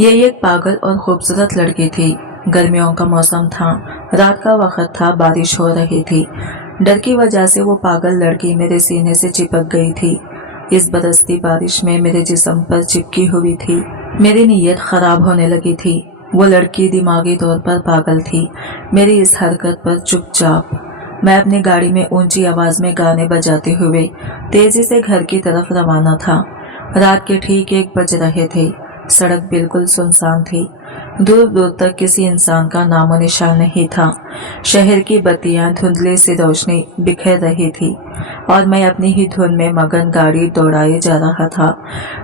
ये एक पागल और खूबसूरत लड़की थी। गर्मियों का मौसम था, रात का वक्त था, बारिश हो रही थी। डर की वजह से वो पागल लड़की मेरे सीने से चिपक गई थी। इस बरसती बारिश में मेरे जिस्म पर चिपकी हुई थी। मेरी नीयत खराब होने लगी थी। वो लड़की दिमागी तौर पर पागल थी। मेरी इस हरकत पर चुपचाप मैं अपनी गाड़ी में ऊंची आवाज में गाने बजाते हुए तेजी से घर की तरफ रवाना था। रात के ठीक 1 बज रहे थे। सड़क बिल्कुल सुनसान थी। दूर दूर तक किसी इंसान का नामो निशान नहीं था। शहर की बत्तियां धुंधली सी रोशनी बिखेर रही थी और मैं अपनी ही धुन में मगन गाड़ी दौड़ाए जा रहा था।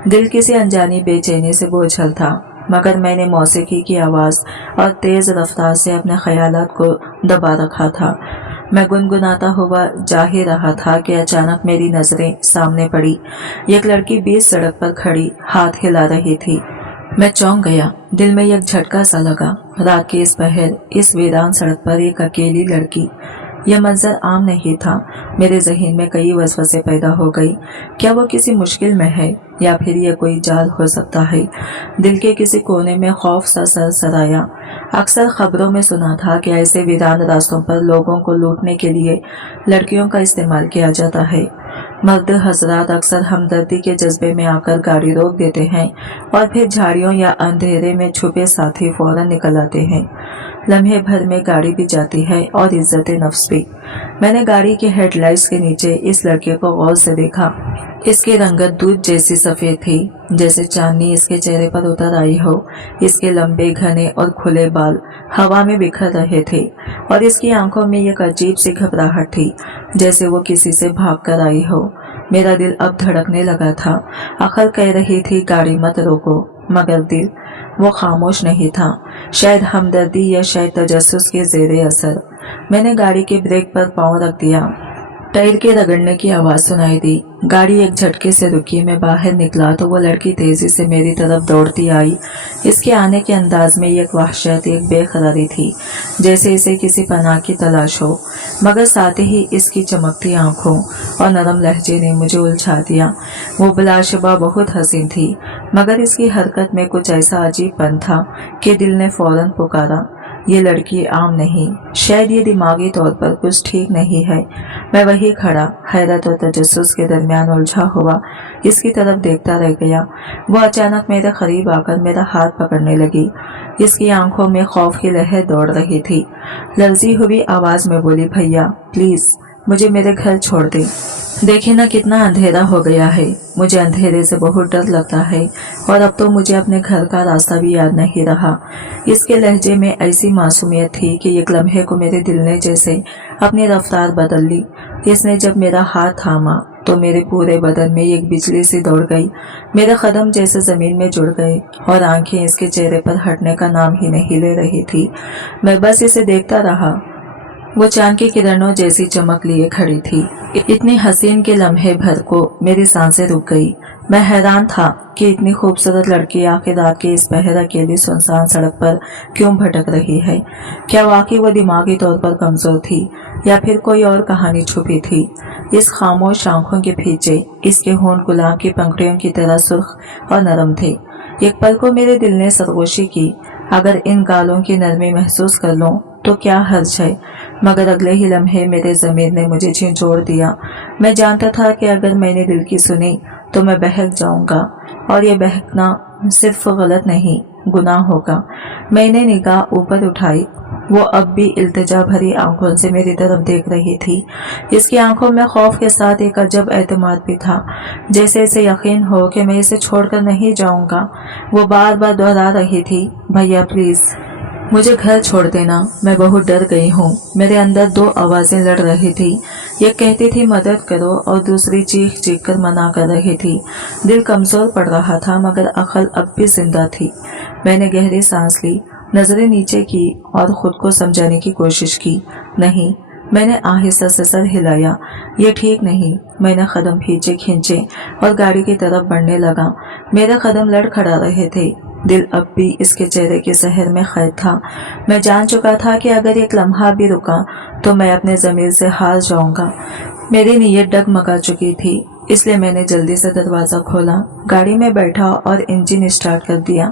दिल किसी अनजानी बेचैनी से बोझल था, मगर मैंने मौसीकी की आवाज और तेज रफ्तार से अपने ख्यालात को दबा रखा था। मैं गुनगुनाता हुआ जा ही रहा था कि अचानक मेरी नजरें सामने पड़ी। एक लड़की बीच सड़क पर खड़ी हाथ हिला रही थी। मैं चौंक गया। दिल में एक झटका सा लगा। रात की इस पहर, इस वीरान सड़क पर एक अकेली लड़की, यह मंजर आम नहीं था। मेरे जहन में कई वसवसे पैदा हो गई। क्या वो किसी मुश्किल में है या फिर यह कोई जाल हो सकता है? दिल के किसी कोने में खौफ सा सरसराया। अक्सर खबरों में सुना था कि ऐसे वीरान रास्तों पर लोगों को लूटने के लिए लड़कियों का इस्तेमाल किया जाता है। मर्द हजरात अक्सर हमदर्दी के जज्बे में आकर गाड़ी रोक देते हैं और फिर झाड़ियों या अंधेरे में छुपे साथी फौरन निकल आते हैं। लम्हे भर में गाड़ी भी जाती है और इज्जत नफ्स भी। मैंने गाड़ी के हेडलाइट्स के नीचे इस लड़के को गौर से देखा। इसकी रंगत दूध जैसी सफेद थी, जैसे चांदनी इसके चेहरे पर उतर आई हो। इसके लंबे घने और खुले बाल हवा में बिखर रहे थे और इसकी आंखों में एक अजीब सी घबराहट थी, जैसे वो किसी से भाग कर आई हो। मेरा दिल अब धड़कने लगा था। आखिर कह रही थी गाड़ी मत रोको, मगर दिल वो खामोश नहीं था। शायद हमदर्दी या शायद तजस्सुस के जेरे असर। मैंने गाड़ी के ब्रेक पर पांव रख दिया। टायर के रगड़ने की आवाज सुनाई दी। गाड़ी एक झटके से रुकी। मैं बाहर निकला तो वो लड़की तेजी से मेरी तरफ दौड़ती आई। इसके आने के अंदाज में एक वहशत, एक बेकरारी थी, जैसे इसे किसी पनाह की तलाश हो। मगर साथ ही इसकी चमकती आंखों और नरम लहजे ने मुझे उलझा दिया। वो बिलाशुबा बहुत हसीन थी, मगर इसकी हरकत में कुछ ऐसा अजीबपन था कि दिल ने फौरन पुकारा, ये लड़की आम नहीं, शायद ये दिमागी तौर पर कुछ ठीक नहीं है। मैं वही खड़ा, हैरत और तजस्सुस के दरमियान उलझा हुआ, इसकी तरफ देखता रह गया। वो अचानक मेरे करीब आकर मेरा हाथ पकड़ने लगी। इसकी आंखों में खौफ की लहर दौड़ रही थी। लर्जी हुई आवाज में बोली, भैया प्लीज मुझे मेरे घर छोड़ दे। देखिए ना कितना अंधेरा हो गया है। मुझे अंधेरे से बहुत डर लगता है और अब तो मुझे अपने घर का रास्ता भी याद नहीं रहा। इसके लहजे में ऐसी मासूमियत थी कि एक लम्हे को मेरे दिल ने जैसे अपनी रफ्तार बदल ली। इसने जब मेरा हाथ थामा तो मेरे पूरे बदन में एक बिजली सी दौड़ गई। मेरे कदम जैसे जमीन में जुड़ गए और आंखें इसके चेहरे पर हटने का नाम ही नहीं ले रही थी। मैं बस इसे देखता रहा। वो चांद की किरणों जैसी चमक लिए खड़ी थी। इतनी हसीन के लम्हे भर को मेरी सांसें रुक गई। मैं हैरान था कि इतनी खूबसूरत लड़की आखिर रात के इस पहर अकेली सुनसान सड़क पर क्यों भटक रही है। क्या वाकई वो दिमागी तौर पर कमजोर थी या फिर कोई और कहानी छुपी थी? इस खामोश आंखों के पीछे इसके होंठ गुलाब की पंखुड़ियों की तरह सुर्ख और नरम थे। एक पल को मेरे दिल ने सरगोशी की, अगर इन गालों की नरमी महसूस कर लूं तो क्या हर्ज है। मगर अगले ही लम्हे मेरे ज़मीर ने मुझे झिंझोड़ दिया। मैं जानता था कि अगर मैंने दिल की सुनी तो मैं बहक जाऊंगा और ये बहकना सिर्फ गलत नहीं, गुनाह होगा। मैंने निगाह ऊपर उठाई। वो अब भी इल्तिजा भरी आंखों से मेरी तरफ देख रही थी। इसकी आंखों में खौफ के साथ एक अजब एतमाद भी था, जैसे इसे यकीन हो कि मैं इसे छोड़कर नहीं जाऊंगा। वो बार बार दोहरा रही थी, भैया प्लीज मुझे घर छोड़ देना, मैं बहुत डर गई हूँ। मेरे अंदर 2 आवाजें लड़ रही थी। एक कहती थी मदद करो और दूसरी चीख चीख कर मना कर रही थी। दिल कमजोर पड़ रहा था मगर अकल अब भी जिंदा थी। मैंने गहरी सांस ली, नजरें नीचे की और खुद को समझाने की कोशिश की। नहीं, मैंने आहिस्ता से सर हिलाया। ये ठीक नहीं। मैंने कदम पीछे खींचे और गाड़ी की तरफ बढ़ने लगा। मेरे कदम लड़खड़ा रहे थे। दिल अब भी इसके चेहरे के शहर में कैद था। मैं जान चुका था कि अगर एक लम्हा भी रुका तो मैं अपने ज़मीर से हार जाऊंगा। मेरी नीयत डगमगा चुकी थी। اس لیے میں نے جلدی سے دروازہ کھولا، گاڑی میں بیٹھا اور انجن اسٹارٹ کر دیا۔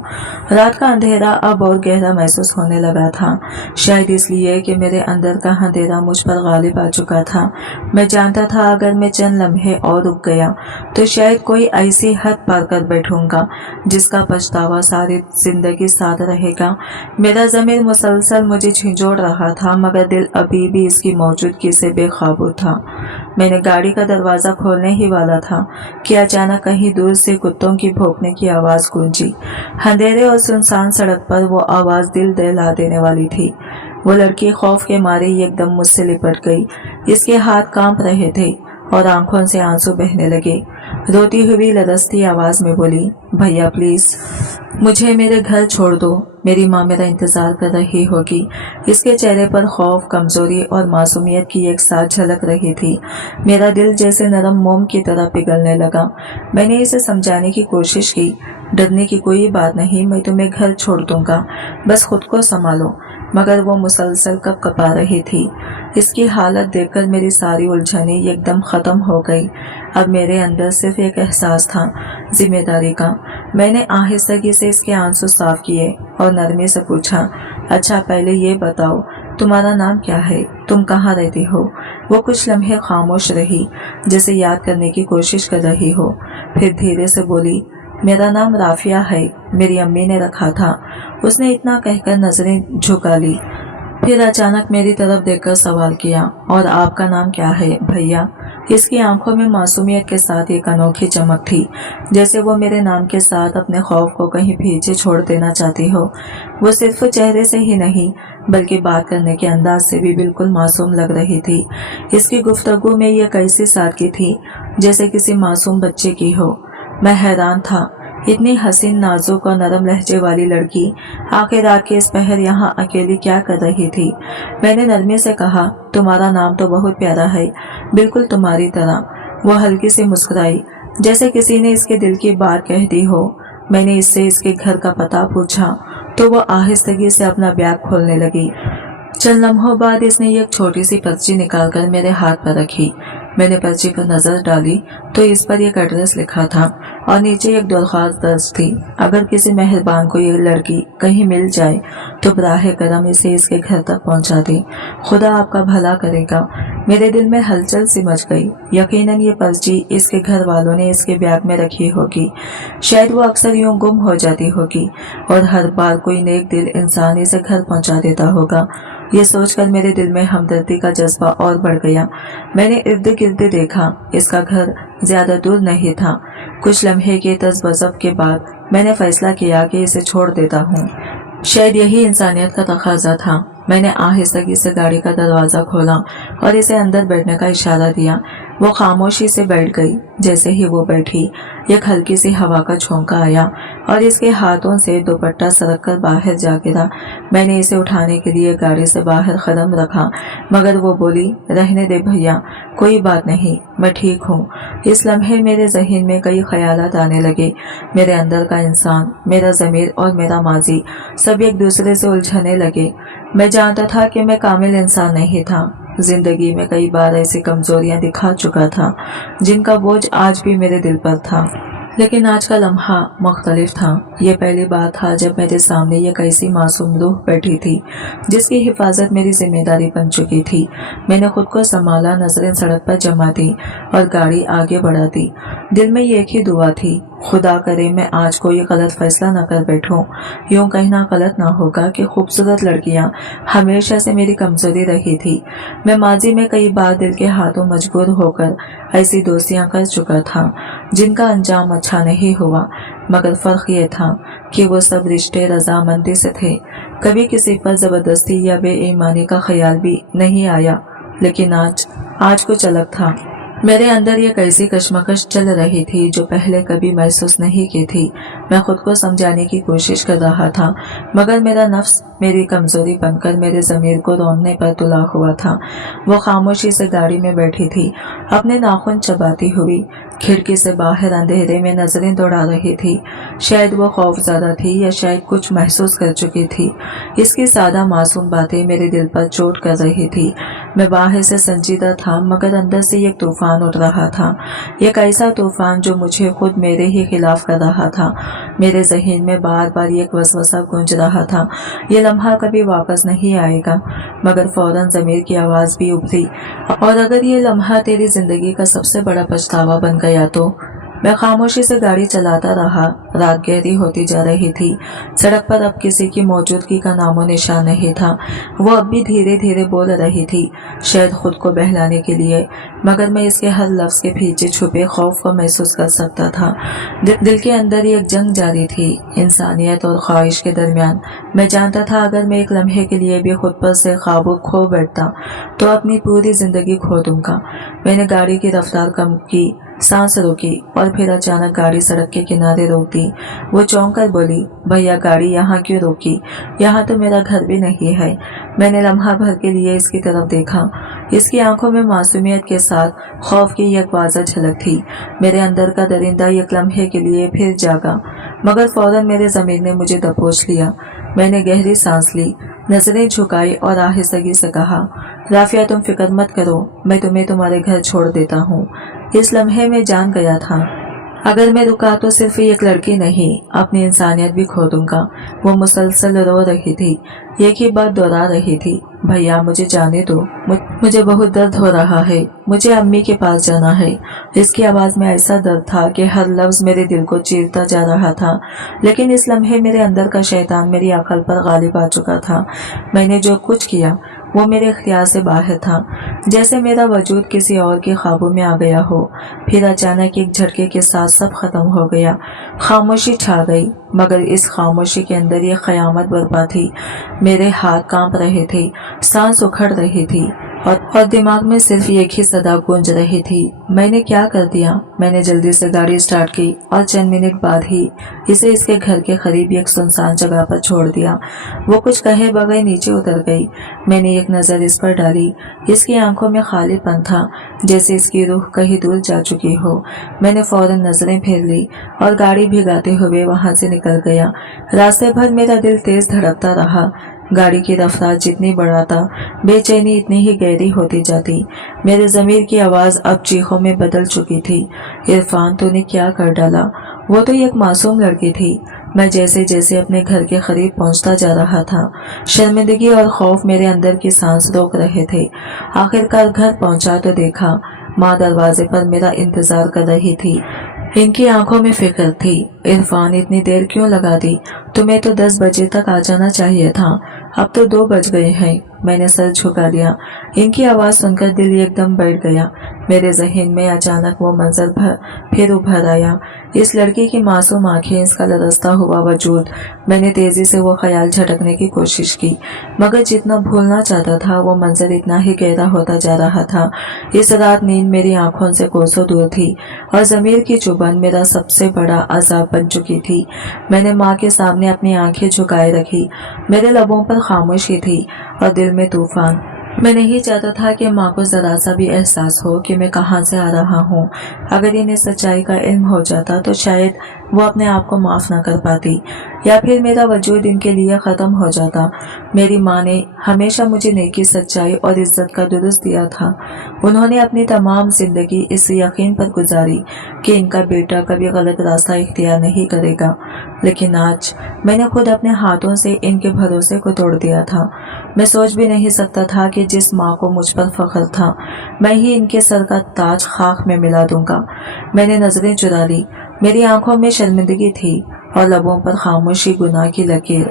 رات کا اندھیرا اب اور گہرا محسوس ہونے لگا تھا، شاید اس لیے کہ میرے اندر کا اندھیرا مجھ پر غالب آ چکا تھا۔ میں جانتا تھا اگر میں چند لمحے اور رک گیا تو شاید کوئی ایسی حد پار کر بیٹھوں گا جس کا پچھتاوا ساری زندگی ساتھ رہے گا۔ میرا ضمیر مسلسل مجھے جھنجھوڑ رہا تھا، مگر دل ابھی بھی اس کی موجودگی سے بے قابو تھا۔ میں نے گاڑی کا دروازہ کھولنے ہی والا تھا کہ اچانک کہیں دور سے کتوں کی بھونکنے کی آواز گونجی۔ اندھیرے اور سنسان سڑک پر وہ آواز دل دہلا دینے والی تھی۔ وہ لڑکی خوف کے مارے ایک دم مجھ سے لپٹ گئی۔ اس کے ہاتھ کانپ رہے تھے اور آنکھوں سے آنسو بہنے لگے۔ روتی ہوئی لرزتی آواز میں بولی، بھیا پلیز مجھے میرے گھر چھوڑ دو، میری ماں میرا انتظار کر رہی ہوگی۔ اس کے چہرے پر خوف، کمزوری اور معصومیت کی ایک ساتھ جھلک رہی تھی۔ میرا دل جیسے نرم موم کی طرح پگھلنے لگا۔ میں نے اسے سمجھانے کی کوشش کی، ڈرنے کی کوئی بات نہیں، میں تمہیں گھر چھوڑ دوں گا، بس خود کو سنبھالو، مگر وہ مسلسل کپ کپا رہی تھی۔ اس کی حالت دیکھ کر میری ساری الجھنیں ایک دم ختم ہو گئی۔ اب میرے اندر صرف ایک احساس تھا، ذمہ داری کا۔ میں نے آہستگی سے اس کے آنسو صاف کیے اور نرمی سے پوچھا، اچھا پہلے یہ بتاؤ تمہارا نام کیا ہے، تم کہاں رہتی ہو؟ وہ کچھ لمحے خاموش رہی، جیسے یاد کرنے کی کوشش کر رہی ہو، پھر دھیرے سے بولی، میرا نام رافعہ ہے، میری امی نے رکھا تھا۔ اس نے اتنا کہہ کر نظریں جھکا لی، پھر اچانک میری طرف دیکھ کر سوال کیا، اور آپ کا نام کیا ہے بھیا؟ اس کی آنکھوں میں معصومیت کے ساتھ ایک انوکھی چمک تھی، جیسے وہ میرے نام کے ساتھ اپنے خوف کو کہیں پیچھے چھوڑ دینا چاہتی ہو۔ وہ صرف چہرے سے ہی نہیں بلکہ بات کرنے کے انداز سے بھی بالکل معصوم لگ رہی تھی۔ اس کی گفتگو میں یہ ایسی سادگی تھی جیسے کسی معصوم بچے کی ہو۔ میں حیران تھا، اتنی حسین، نازک اور نرم لہجے والی لڑکی آخر رات کے اس پہر یہاں اکیلی کیا کر رہی تھی؟ میں نے نرمی سے کہا، تمہارا نام تو بہت پیارا ہے، بالکل تمہاری طرح۔ وہ ہلکی سی مسکرائی، جیسے کسی نے اس کے دل کی بات کہہ دی ہو۔ میں نے اس سے اس کے گھر کا پتہ پوچھا تو وہ آہستگی سے اپنا بیگ کھولنے لگی۔ چند لمحوں بعد اس نے ایک چھوٹی سی پرچی نکال کر میرے ہاتھ پر رکھی۔ میں نے پرچی پر نظر ڈالی تو اس پر ایک ایڈریس لکھا تھا اور نیچے ایک درخواست درج تھی، اگر کسی مہربان کو یہ لڑکی کہیں مل جائے تو براہ کرم اسے اس کے گھر تک پہنچا دے، خدا آپ کا بھلا کرے گا۔ میرے دل میں ہلچل سی مچ گئی، یقیناً یہ پرچی اس کے گھر والوں نے اس کے بیگ میں رکھی ہوگی، شاید وہ اکثر یوں گم ہو جاتی ہوگی اور ہر بار کوئی نیک دل انسان اسے گھر پہنچا دیتا ہوگا۔ یہ سوچ کر میرے دل میں ہمدردی کا جذبہ اور بڑھ گیا۔ میں نے ارد گرد دیکھا، اس کا گھر زیادہ دور نہیں تھا۔ کچھ لمحے کے تذبذب کے بعد میں نے فیصلہ کیا کہ اسے چھوڑ دیتا ہوں، شاید یہی انسانیت کا تقاضا تھا۔ میں نے آہستگی سے گاڑی کا دروازہ کھولا اور اسے اندر بیٹھنے کا اشارہ دیا۔ وہ خاموشی سے بیٹھ گئی۔ جیسے ہی وہ بیٹھی، ایک ہلکی سی ہوا کا جھونکا آیا اور اس کے ہاتھوں سے دوپٹہ سرک کر باہر جا گرا۔ میں نے اسے اٹھانے کے لیے گاڑی سے باہر قدم رکھا، مگر وہ بولی، رہنے دے بھیا، کوئی بات نہیں، میں ٹھیک ہوں۔ اس لمحے میرے ذہن میں کئی خیالات آنے لگے۔ میرے اندر کا انسان، میرا ضمیر اور میرا ماضی سب ایک دوسرے سے الجھنے لگے۔ میں جانتا تھا کہ میں کامل انسان نہیں تھا، زندگی میں کئی بار ایسی کمزوریاں دکھا چکا تھا جن کا بوجھ آج بھی میرے دل پر تھا، لیکن آج کا لمحہ مختلف تھا۔ یہ پہلی بار تھا جب میرے سامنے ایک ایسی معصوم روح بیٹھی تھی جس کی حفاظت میری ذمہ داری بن چکی تھی۔ میں نے خود کو سنبھالا، نظریں سڑک پر جما دی اور گاڑی آگے بڑھا دی۔ دل میں ایک ہی دعا تھی، خدا کرے میں آج کوئی غلط فیصلہ نہ کر بیٹھوں۔ یوں کہنا غلط نہ ہوگا کہ خوبصورت لڑکیاں ہمیشہ سے میری کمزوری رہی تھی۔ میں ماضی میں کئی بار دل کے ہاتھوں مجبور ہو کر ایسی دوستیاں کر چکا تھا جن کا انجام اچھا نہیں ہوا، مگر فرق یہ تھا کہ وہ سب رشتے رضامندی سے تھے۔ کبھی کسی پر زبردستی یا بے ایمانی کا خیال بھی نہیں آیا، لیکن آج کچھ الگ تھا۔ میرے اندر ایک ایسی کشمکش چل رہی تھی جو پہلے کبھی محسوس نہیں کی تھی۔ मैं खुद को समझाने की कोशिश कर रहा था, मगर मेरा नफ्स मेरी कमजोरी बनकर मेरे ज़मीर को रोनने पर तुला हुआ था। वो खामोशी से गाड़ी में बैठी थी, अपने नाखून चबाती हुई खिड़की से बाहर अंधेरे में नजरें दौड़ा रही थी। शायद वो खौफज़दा थी या शायद कुछ महसूस कर चुकी थी। इसकी सादा मासूम बातें मेरे दिल पर चोट कर रही थी। मैं बाहर से संजीदा था, मगर अंदर से एक तूफान उठ रहा था, एक ऐसा तूफान जो मुझे खुद मेरे ही खिलाफ कर रहा था। मेरे ज़हन में बार बार एक वसवसा गूंज रहा था, ये लम्हा कभी वापस नहीं आएगा। मगर फौरन ज़मीर की आवाज़ भी उभरी, और अगर ये लम्हा तेरी ज़िंदगी का सबसे बड़ा पछतावा बन गया तो। मैं खामोशी से गाड़ी चलाता रहा। रात गहरी होती जा रही थी। सड़क पर अब किसी की मौजूदगी का नामो निशान नहीं था। वो अब भी धीरे धीरे बोल रही थी, शायद खुद को बहलाने के लिए, मगर मैं इसके हर लफ्ज़ के पीछे छुपे खौफ को महसूस कर सकता था। दिल के अंदर एक जंग जारी थी, इंसानियत और ख्वाहिश के दरमियान। मैं जानता था अगर मैं एक लम्हे के लिए भी खुद पर से काबू खो बैठता तो अपनी पूरी जिंदगी खो दूंगा। मैंने गाड़ी की रफ्तार कम की, सांस रोकी, और फिर अचानक गाड़ी सड़क के किनारे रोक दी। वो चौंक कर बोली, भैया गाड़ी यहाँ क्यों रोकी? यहाँ तो मेरा घर भी नहीं है। मैंने लम्हा भर के लिए इसकी तरफ देखा। इसकी आंखों में मासूमियत के साथ खौफ की एक वाज़ह झलक थी। मेरे अंदर का दरिंदा एक लम्हे के लिए फिर जागा, मगर फौरन मेरे ज़मीर ने मुझे दबोच लिया। मैंने गहरी सांस ली, नजरें झुकाई और आहिस्तगी से कहा, राफिया तुम फिक्र मत करो, मैं तुम्हें तुम्हारे घर छोड़ देता हूँ। इस लम्हे में जान गया था, अगर मैं रुका तो सिर्फ एक लड़की नहीं, अपनी इंसानियत भी खो दूंगा। वो मुसलसल रो रही थी, एक ही बात दोहरा रही थी, भैया मुझे जाने दो, मुझे बहुत दर्द हो रहा है, मुझे अम्मी के पास जाना है। इसकी आवाज़ में ऐसा दर्द था कि हर लफ्ज़ मेरे दिल को चीरता जा रहा था। लेकिन इस लम्हे मेरे अंदर का शैतान मेरी अकल पर गालिब आ चुका था। मैंने जो कुछ किया वो मेरे इख्तियार से बाहर था, जैसे मेरा वजूद किसी और के ख्वाबों में आ गया हो। फिर अचानक एक झटके के साथ सब खत्म हो गया। खामोशी छा गई, मगर इस खामोशी के अंदर ये क़यामत बर्पा थी। मेरे हाथ कांप रहे थे, सांस उखड़ रही थी, और दिमाग में सिर्फ एक ही सदा गूंज रही थी, मैंने क्या कर दिया? मैंने जल्दी से गाड़ी स्टार्ट की और चंद मिनट बाद ही इसे इसके घर के करीब एक सुनसान जगह पर छोड़ दिया। वो कुछ कहे बगैर नीचे उतर गई। मैंने एक नज़र इस पर डाली। इसकी आंखों में खालीपन था, जैसे इसकी रूह कहीं दूर जा चुकी हो। मैंने फौरन नजरें फेर ली और गाड़ी भिगाते हुए वहां से निकल गया। रास्ते भर मेरा दिल तेज धड़कता रहा। गाड़ी की रफ्तार जितनी बढ़ाता, बेचैनी इतनी ही गहरी होती जाती। मेरे ज़मीर की आवाज़ अब चीखों में बदल चुकी थी, इरफान तूने क्या कर डाला? वो तो एक मासूम लड़की थी। मैं जैसे जैसे अपने घर के करीब पहुंचता जा रहा था, शर्मिंदगी और खौफ मेरे अंदर की सांस रोक रहे थे। आखिरकार घर पहुंचा तो देखा, माँ दरवाजे पर मेरा इंतजार कर रही थी। इनकी आंखों में फिक्र थी, इरफान इतनी देर क्यों लगा दी? तुम्हें तो 10 बजे तक आ जाना चाहिए था, अब तो 2 बज गए हैं। मैंने सर झुका लिया। इनकी आवाज़ सुनकर दिल एकदम बैठ गया। मेरे जहन में अचानक वो मंजर फिर उभर आया, इस लड़की की मासूम आंखें, इसका लरसता हुआ वजूद। मैंने तेजी से वो ख्याल झटकने की कोशिश की, मगर जितना भूलना चाहता था वो मंजर इतना ही गहरा होता जा रहा था। इस रात नींद मेरी आंखों से कोसों दूर थी, और ज़मीर की चुभन मेरा सबसे बड़ा अजाब बन चुकी थी। मैंने माँ के सामने अपनी आंखें झुकाए रखी। मेरे लबों पर खामोशी थी और दिल में तूफान। मैं नहीं चाहता था कि माँ को जरा सा भी एहसास हो कि मैं कहाँ से आ रहा हूँ। अगर इन्हें सच्चाई का इल्म हो जाता तो शायद वो अपने आप को माफ़ न कर पाती, या फिर मेरा वजूद इनके लिए ख़त्म हो जाता। मेरी माँ ने हमेशा मुझे नेकी, सच्चाई और इज्जत का दुरुस्त दिया था। उन्होंने अपनी तमाम ज़िंदगी इस यकीन पर गुजारी कि इनका बेटा कभी गलत रास्ता इख्तियार नहीं करेगा। लेकिन आज मैंने खुद अपने हाथों से इनके भरोसे को तोड़ दिया था। मैं सोच भी नहीं सकता था कि जिस माँ को मुझ पर फख्र था, मैं ही इनके सर का ताज खाक में मिला दूंगा। मैंने नजरें चुरा ली। मेरी आंखों में शर्मिंदगी थी और लबों पर खामोशी, गुनाह की लकीर।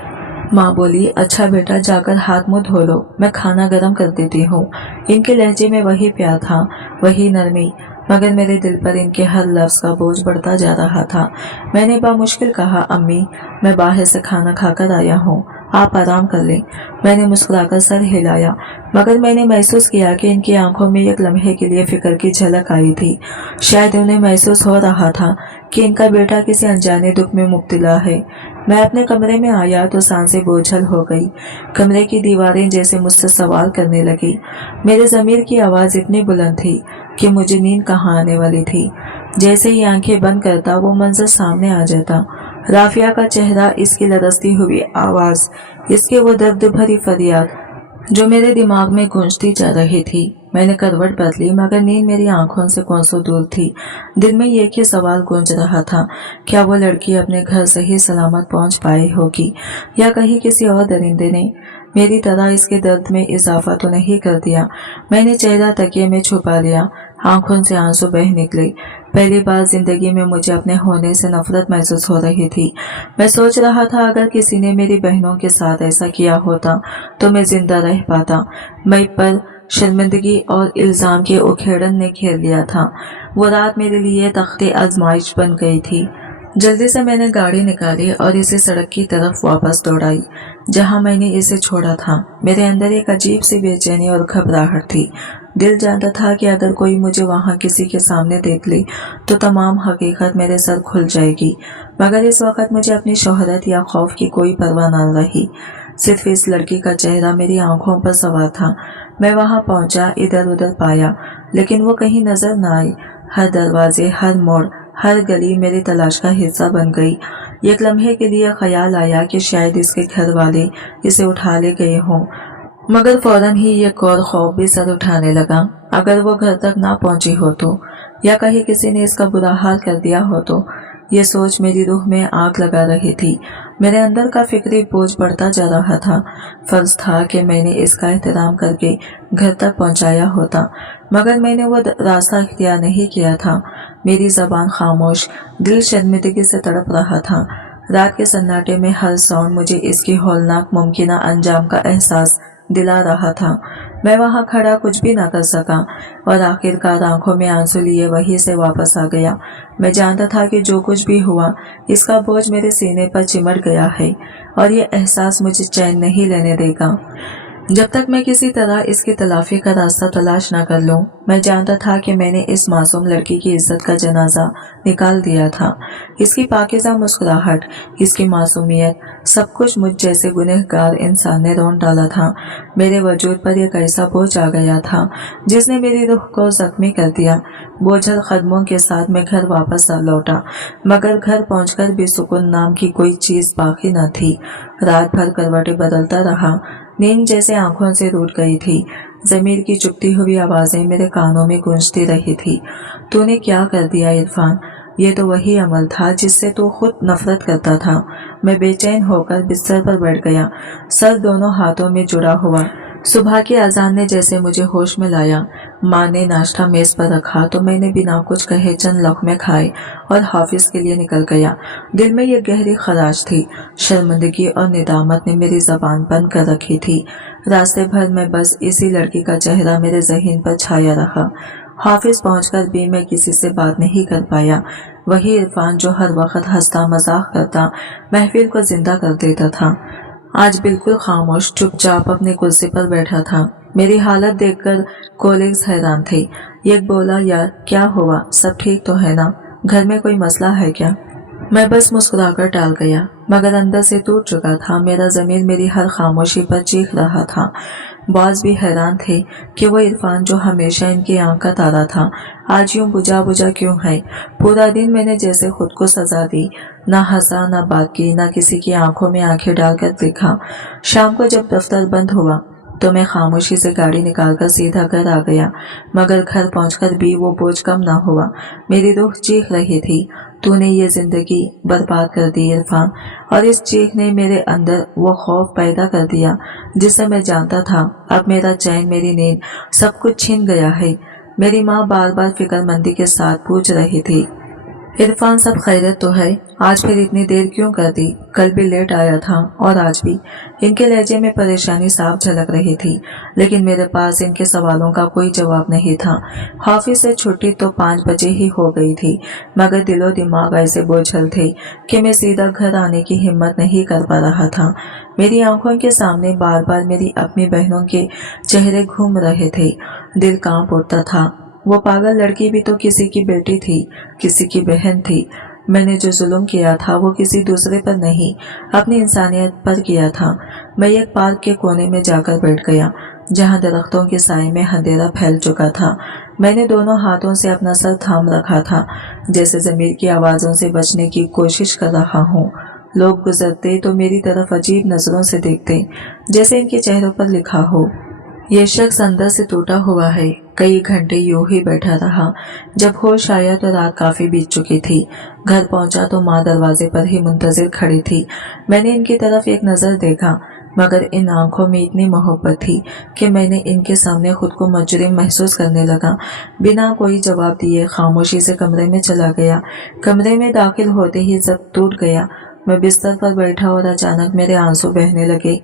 माँ बोली, अच्छा बेटा जाकर हाथ मुंह धो लो, मैं खाना गर्म कर देती हूँ। इनके लहजे में वही प्यार था, वही नरमी, मगर मेरे दिल पर इनके हर लफ्ज़ का बोझ बढ़ता जा रहा था। मैंने बामुश्किल कहा, अम्मी मैं बाहर से खाना खाकर आया हूँ, आप आराम कर लें। मैंने मुस्कुराकर सर हिलाया, मगर मैंने महसूस किया कि इनकी आंखों में एक लम्हे के लिए फिक्र की झलक आई थी। शायद उन्हें महसूस हो रहा था कि इनका बेटा किसी अनजाने दुख में मुब्तला है। मैं अपने कमरे में आया तो सांसें बोझल हो गई। कमरे की दीवारें जैसे मुझसे सवाल करने लगी। मेरे ज़मीर की आवाज़ इतनी बुलंद थी कि मुझे नींद कहाँ आने वाली थी। जैसे ही आंखें बंद करता वो मंजर सामने आ जाता। राफिया का चेहरा, इसकी लरसती हुई आवाज़, इसके वो दर्द भरी फरियाद जो मेरे दिमाग में गूंजती जा रही थी। मैंने करवट बदली मगर नींद मेरी आंखों से कोसों दूर थी। दिल में एक ही सवाल गूंज रहा था, क्या वो लड़की अपने घर सही सलामत पहुंच पाई होगी या कहीं किसी और दरिंदे ने मेरी तरह इसके दर्द में इजाफा तो नहीं कर दिया। मैंने चेहरा तकिए में छुपा लिया, आंखों से आंसू बह निकले। पहली बार जिंदगी में मुझे अपने होने से नफरत महसूस हो रही थी। मैं सोच रहा था अगर किसी ने मेरी बहनों के साथ ऐसा किया होता तो मैं जिंदा रह पाता। मैं पर शर्मिंदगी और इल्जाम के उखेड़न ने घेर लिया था। वो रात मेरे लिए तख्ते आजमाइश बन गई थी। जल्दी से मैंने गाड़ी निकाली और इसे सड़क की तरफ वापस दौड़ाई जहां मैंने इसे छोड़ा था। मेरे अंदर एक अजीब सी बेचैनी और घबराहट थी। दिल जानता था कि अगर कोई मुझे वहां किसी के सामने देख ले तो तमाम हकीकत मेरे सर खुल जाएगी, मगर इस वक्त मुझे अपनी शोहरत या खौफ की कोई परवाह न रही। सिर्फ इस लड़की का चेहरा मेरी आंखों पर सवार था। मैं वहां पहुंचा, इधर उधर पाया, लेकिन वो कहीं नजर न आई। हर दरवाजे, हर मोड़, हर गली मेरी तलाश का हिस्सा बन गई। एक लम्हे के लिए ख्याल आया कि शायद इसके घर वाले इसे उठा ले गए हों, मगर फौरन ही एक और खौफ भी सर उठाने लगा। अगर वो घर तक ना पहुंची हो तो, या कहीं किसी ने इसका बुरा हाल कर दिया हो तो। ये सोच मेरी रूह में आग लगा रही थी। मेरे अंदर का फिक्री बोझ बढ़ता जा रहा था। फर्ज था कि मैंने इसका एहतराम करके घर तक पहुंचाया होता, मगर मैंने वो रास्ता इख्तियार नहीं किया था। मेरी जबान खामोश, दिल शर्मिंदगी से तड़प रहा था। रात के सन्नाटे में हर साउंड मुझे इसकी हौलनाक मुमकिना अंजाम का एहसास दिला रहा था। मैं वहां खड़ा कुछ भी ना कर सका और आखिरकार आंखों में आंसू लिए वहीं से वापस आ गया। मैं जानता था कि जो कुछ भी हुआ इसका बोझ मेरे सीने पर चिमट गया है और ये एहसास मुझे चैन नहीं लेने देगा जब तक मैं किसी तरह इसकी तलाफी का रास्ता तलाश न कर लूं। मैं जानता था कि मैंने इस मासूम लड़की की इज्जत का जनाजा निकाल दिया था। इसकी पाकीज़ा मुस्कुराहट, इसकी मासूमियत, सब कुछ मुझ जैसे गुनहगार इंसान ने रौंद डाला था। मेरे वजूद पर एक ऐसा बोझ आ गया था जिसने मेरी रूह को जख्मी कर दिया। बोझल कदमों के साथ मैं घर वापस आ लौटा, मगर घर पहुंचकर भी सुकून नाम की कोई चीज बाकी न थी। रात भर करवटें बदलता रहा। नींद जैसे आंखों से रूठ गई थी। ज़मीर की चुभती हुई आवाजें मेरे कानों में गूंजती रही थी। तूने क्या कर दिया इरफान? ये तो वही अमल था जिससे तू खुद नफरत करता था। मैं बेचैन होकर बिस्तर पर बैठ गया, सर दोनों हाथों में जुड़ा हुआ। सुबह की अजान ने जैसे मुझे होश में लाया। माँ ने नाश्ता मेज पर रखा तो मैंने बिना कुछ कहे चंद लक़्मे खाए और हाफिज के लिए निकल गया। दिल में ये गहरी खराश थी। शर्मिंदगी और निदामत ने मेरी जबान बंद कर रखी थी। रास्ते भर में बस इसी लड़की का चेहरा मेरे ज़हन पर छाया रहा। हाफिज पहुंचकर भी मैं किसी से बात नहीं कर पाया। वही इरफान जो हर वक्त हंसता मजाक करता महफिल को जिंदा कर देता था, आज बिल्कुल खामोश चुपचाप अपनी कुर्सी पर बैठा था। मेरी हालत देखकर कोलीग्स हैरान थे। एक बोला, यार क्या हुआ, सब ठीक तो है ना, घर में कोई मसला है क्या? मैं बस मुस्कुराकर टाल गया, मगर अंदर से टूट चुका था। मेरा ज़मीर मेरी हर खामोशी पर चीख रहा था। बॉस भी हैरान थे कि वो इरफान जो हमेशा इनकी आंख का तारा था आज यूं बुझा बुझा क्यों है। पूरा दिन मैंने जैसे खुद को सजा दी, ना हंसा, ना बात की, ना किसी की आंखों में आंखें डालकर देखा। शाम को जब दफ्तर बंद हुआ तो मैं खामोशी से गाड़ी निकालकर सीधा घर आ गया, मगर घर पहुंचकर भी वो बोझ कम ना हुआ। मेरी रूह चीख रही थी, तूने ये जिंदगी बर्बाद कर दी इरफान। और इस चीख ने मेरे अंदर वो खौफ पैदा कर दिया जिसे मैं जानता था अब मेरा चैन, मेरी नींद, सब कुछ छिन गया है। मेरी माँ बार बार फिक्रमंदी के साथ पूछ रही थी, इरफान सब खैरियत तो है? आज फिर इतनी देर क्यों कर दी? कल भी लेट आया था और आज भी। इनके लहजे में परेशानी साफ झलक रही थी, लेकिन मेरे पास इनके सवालों का कोई जवाब नहीं था। ऑफिस से छुट्टी तो 5 बजे ही हो गई थी, मगर दिलो दिमाग ऐसे बोझल थे कि मैं सीधा घर आने की हिम्मत नहीं कर पा रहा था। मेरी आंखों के सामने बार बार मेरी अपनी बहनों के चेहरे घूम रहे थे। दिल कांप उठता था। वो पागल लड़की भी तो किसी की बेटी थी, किसी की बहन थी। मैंने जो जुल्म किया था वो किसी दूसरे पर नहीं, अपनी इंसानियत पर किया था। मैं एक पार्क के कोने में जाकर बैठ गया, जहाँ दरख्तों के साए में अंधेरा फैल चुका था। मैंने दोनों हाथों से अपना सर थाम रखा था, जैसे ज़मीर की आवाज़ों से बचने की कोशिश कर रहा हूँ। लोग गुजरते तो मेरी तरफ अजीब नज़रों से देखते, जैसे इनके चेहरों पर लिखा हो, ये शख्स अंदर से टूटा हुआ है। कई घंटे यूं ही बैठा रहा। जब होश आया तो रात काफी बीत चुकी थी। घर पहुंचा तो माँ दरवाजे पर ही मुंतजिर खड़ी थी। मैंने इनकी तरफ एक नजर देखा, मगर इन आंखों में इतनी मोहब्बत थी कि मैंने इनके सामने खुद को मुजरिम महसूस करने लगा। बिना कोई जवाब दिए खामोशी से कमरे में चला गया। कमरे में दाखिल होते ही जब टूट गया। मैं बिस्तर पर बैठा और अचानक मेरे आंसू बहने लगे।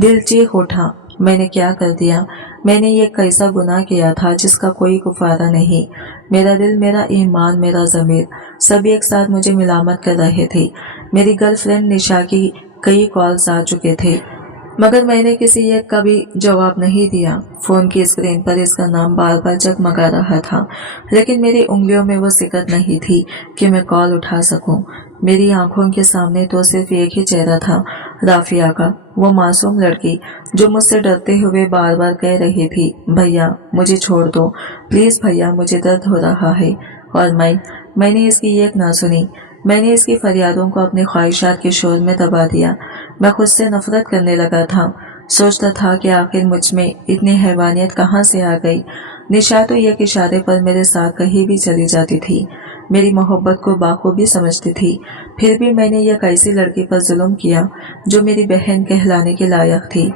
दिल चीख उठा। मैंने क्या कर दिया? मैंने ये कैसा गुनाह किया था जिसका कोई कुफारा नहीं? मेरा दिल, मेरा ईमान, मेरा ज़मीर सब एक साथ मुझे मिलामत कर रहे थे। मेरी गर्लफ्रेंड निशा की कई कॉल्स आ चुके थे, मगर मैंने किसी एक का भी जवाब नहीं दिया। फोन की स्क्रीन पर इसका नाम बार बार जगमगा रहा था, लेकिन मेरी उंगलियों में वो सिकत नहीं थी कि मैं कॉल उठा सकूं। मेरी आंखों के सामने तो सिर्फ एक ही चेहरा था, राफिया का, वो मासूम लड़की जो मुझसे डरते हुए बार बार कह रही थी, भैया मुझे छोड़ दो, प्लीज भैया, मुझे दर्द हो रहा है। और मैंने इसकी एक ना सुनी। मैंने इसकी फरियादों को अपनी ख्वाहिशात के शोर में दबा दिया। मैं खुद से नफरत करने लगा था। सोचता था कि आखिर मुझ में इतनी हैवानियत कहाँ से आ गई। निशा तो एक इशारे पर मेरे साथ कहीं भी चली जाती थी, मेरी मोहब्बत को बाखूबी समझती थी। फिर भी मैंने एक ऐसी लड़की पर जुल्म किया जो मेरी बहन कहलाने के लायक थी।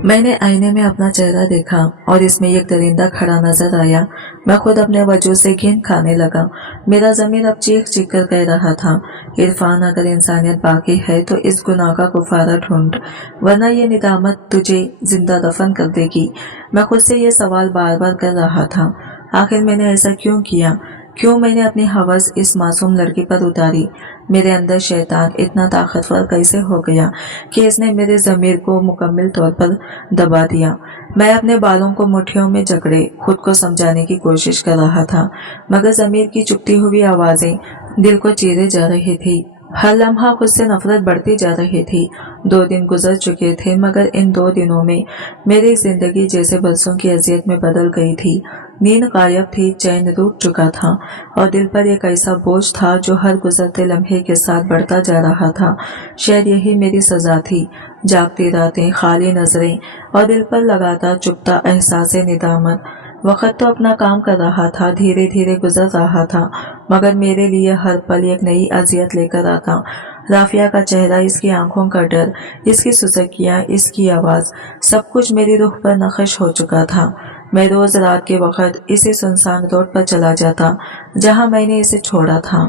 मैंने आईने में अपना चेहरा देखा और इसमें एक दरिंदा खड़ा नजर आया। मैं खुद अपने वजूद से घिन खाने लगा। मेरा ज़मीर अब चीख चीख कर कह रहा था, इरफान, अगर इंसानियत बाकी है तो इस गुनाह का कुफारा ढूंढ, वरना ये निदामत तुझे जिंदा दफन कर देगी। मैं खुद से ये सवाल बार बार कर रहा था, आखिर मैंने ऐसा क्यों किया? क्यों मैंने अपनी हवस इस मासूम लड़की पर उतारी? मेरे अंदर शैतान इतना ताकतवर कैसे हो गया कि इसने मेरे ज़मीर को मुकम्मल तौर पर दबा दिया। मैं अपने बालों को मुट्ठियों में जकड़े खुद को समझाने की कोशिश कर रहा था, मगर ज़मीर की चुभती हुई आवाज़ें दिल को चीरे जा रही थी। हर लम्हा खुद से नफरत बढ़ती जा रही थी। 2 दिन गुजर चुके थे, मगर इन 2 दिनों में मेरी जिंदगी जैसे बरसों की अजियत में बदल गई थी। नींद गायब थी, चैन रूठ चुका था और दिल पर एक ऐसा बोझ था जो हर गुजरते लम्हे के साथ बढ़ता जा रहा था। शायद यही मेरी सजा थी, जागती रातें, खाली नजरें और दिल पर लगातार चुभता एहसास निदामत। वक्त तो अपना काम कर रहा था, धीरे धीरे गुजर रहा था, मगर मेरे लिए हर पल एक नई अजियत लेकर आता। राफिया का चेहरा, इसकी आंखों का डर, इसकी सुसकियाँ, इसकी आवाज़, सब कुछ मेरी रूह पर नक्श हो चुका था। मैं रोज रात के वक्त इसी सुनसान रोड पर चला जाता जहाँ मैंने इसे छोड़ा था।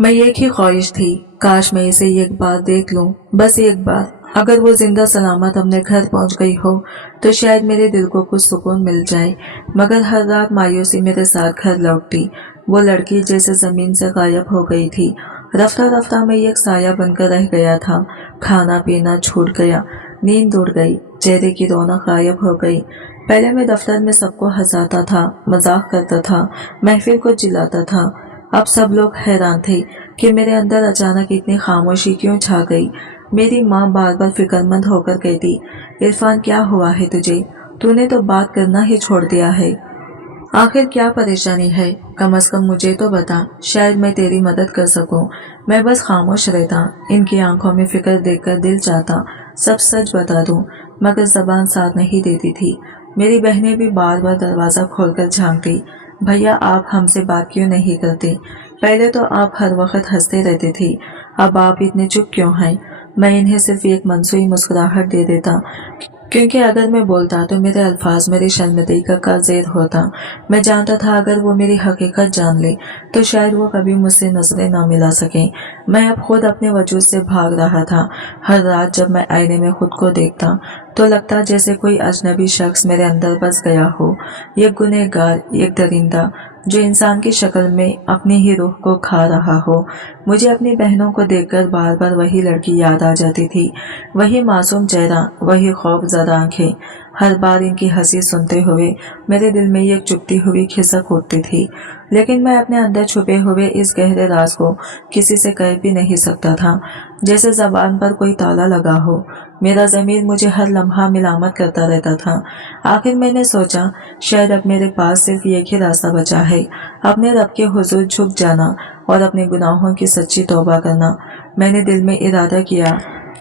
मैं एक ही ख्वाहिश थी, काश मैं इसे एक बार देख लूं, बस एक बार। अगर वो जिंदा सलामत अपने घर पहुंच गई हो तो शायद मेरे दिल को कुछ सुकून मिल जाए, मगर हर रात मायूसी मेरे साथ घर लौटती। वो लड़की जैसे जमीन से गायब हो गई थी। रफ्ता रफ्ता मैं एक साया बनकर रह गया था। खाना पीना छूट गया, नींद उड़ गई, चेहरे की रौनक गायब हो गई। पहले मैं दफ्तर में सबको हंसाता था, मजाक करता था, महफिल को चिल्लाता था। अब सब लोग हैरान थे कि मेरे अंदर अचानक इतनी खामोशी क्यों छा गई। मेरी माँ बार बार फिक्रमंद होकर कहती, इरफान क्या हुआ है तुझे? तूने तो बात करना ही छोड़ दिया है। आखिर क्या परेशानी है? कम से कम मुझे तो बता, शायद मैं तेरी मदद कर सकूं। मैं बस खामोश रहता। इनकी आंखों में फिक्र देखकर दिल चाहता सब सच बता दूं, मगर जबान साथ नहीं देती थी। मेरी बहनें भी बार बार दरवाजा खोलकर झांकती, भैया आप हमसे बात क्यों नहीं करते? पहले तो आप हर वक्त हंसते रहते थे, अब आप इतने चुप क्यों हैं? मैं इन्हें सिर्फ एक मनसूई मुस्कुराहट दे देता, क्योंकि अगर मैं बोलता तो मेरे अल्फाज मेरी शर्मिंदगी का ज़ेर होता। मैं जानता था अगर वो मेरी हकीकत जान ले तो शायद वो कभी मुझसे नजरें ना मिला सकें। मैं अब खुद अपने वजूद से भाग रहा था। हर रात जब मैं आईने में खुद को देखता तो लगता जैसे कोई अजनबी शख्स मेरे अंदर बस गया हो, एक गुनहगार, एक दरिंदा जो इंसान की शक्ल में अपनी ही रूह को खा रहा हो। मुझे अपनी बहनों को देखकर बार बार वही लड़की याद आ जाती थी, वही मासूम चेहरा, वही खौफज़दा आंखें। हर बार इनकी हंसी सुनते हुए मेरे दिल में एक चुभती हुई खिसक उठती थी, लेकिन मैं अपने अंदर छुपे हुए इस गहरे राज को किसी से कह भी नहीं सकता था। जैसे जबान पर कोई ताला लगा हो, मेरा ज़मीर मुझे हर लम्हा मिलामत करता रहता था। आखिर मैंने सोचा, शायद अब मेरे पास सिर्फ एक ही रास्ता बचा है, अपने रब के हुजूर झुक जाना और अपने गुनाहों की सच्ची तौबा करना। मैंने दिल में इरादा किया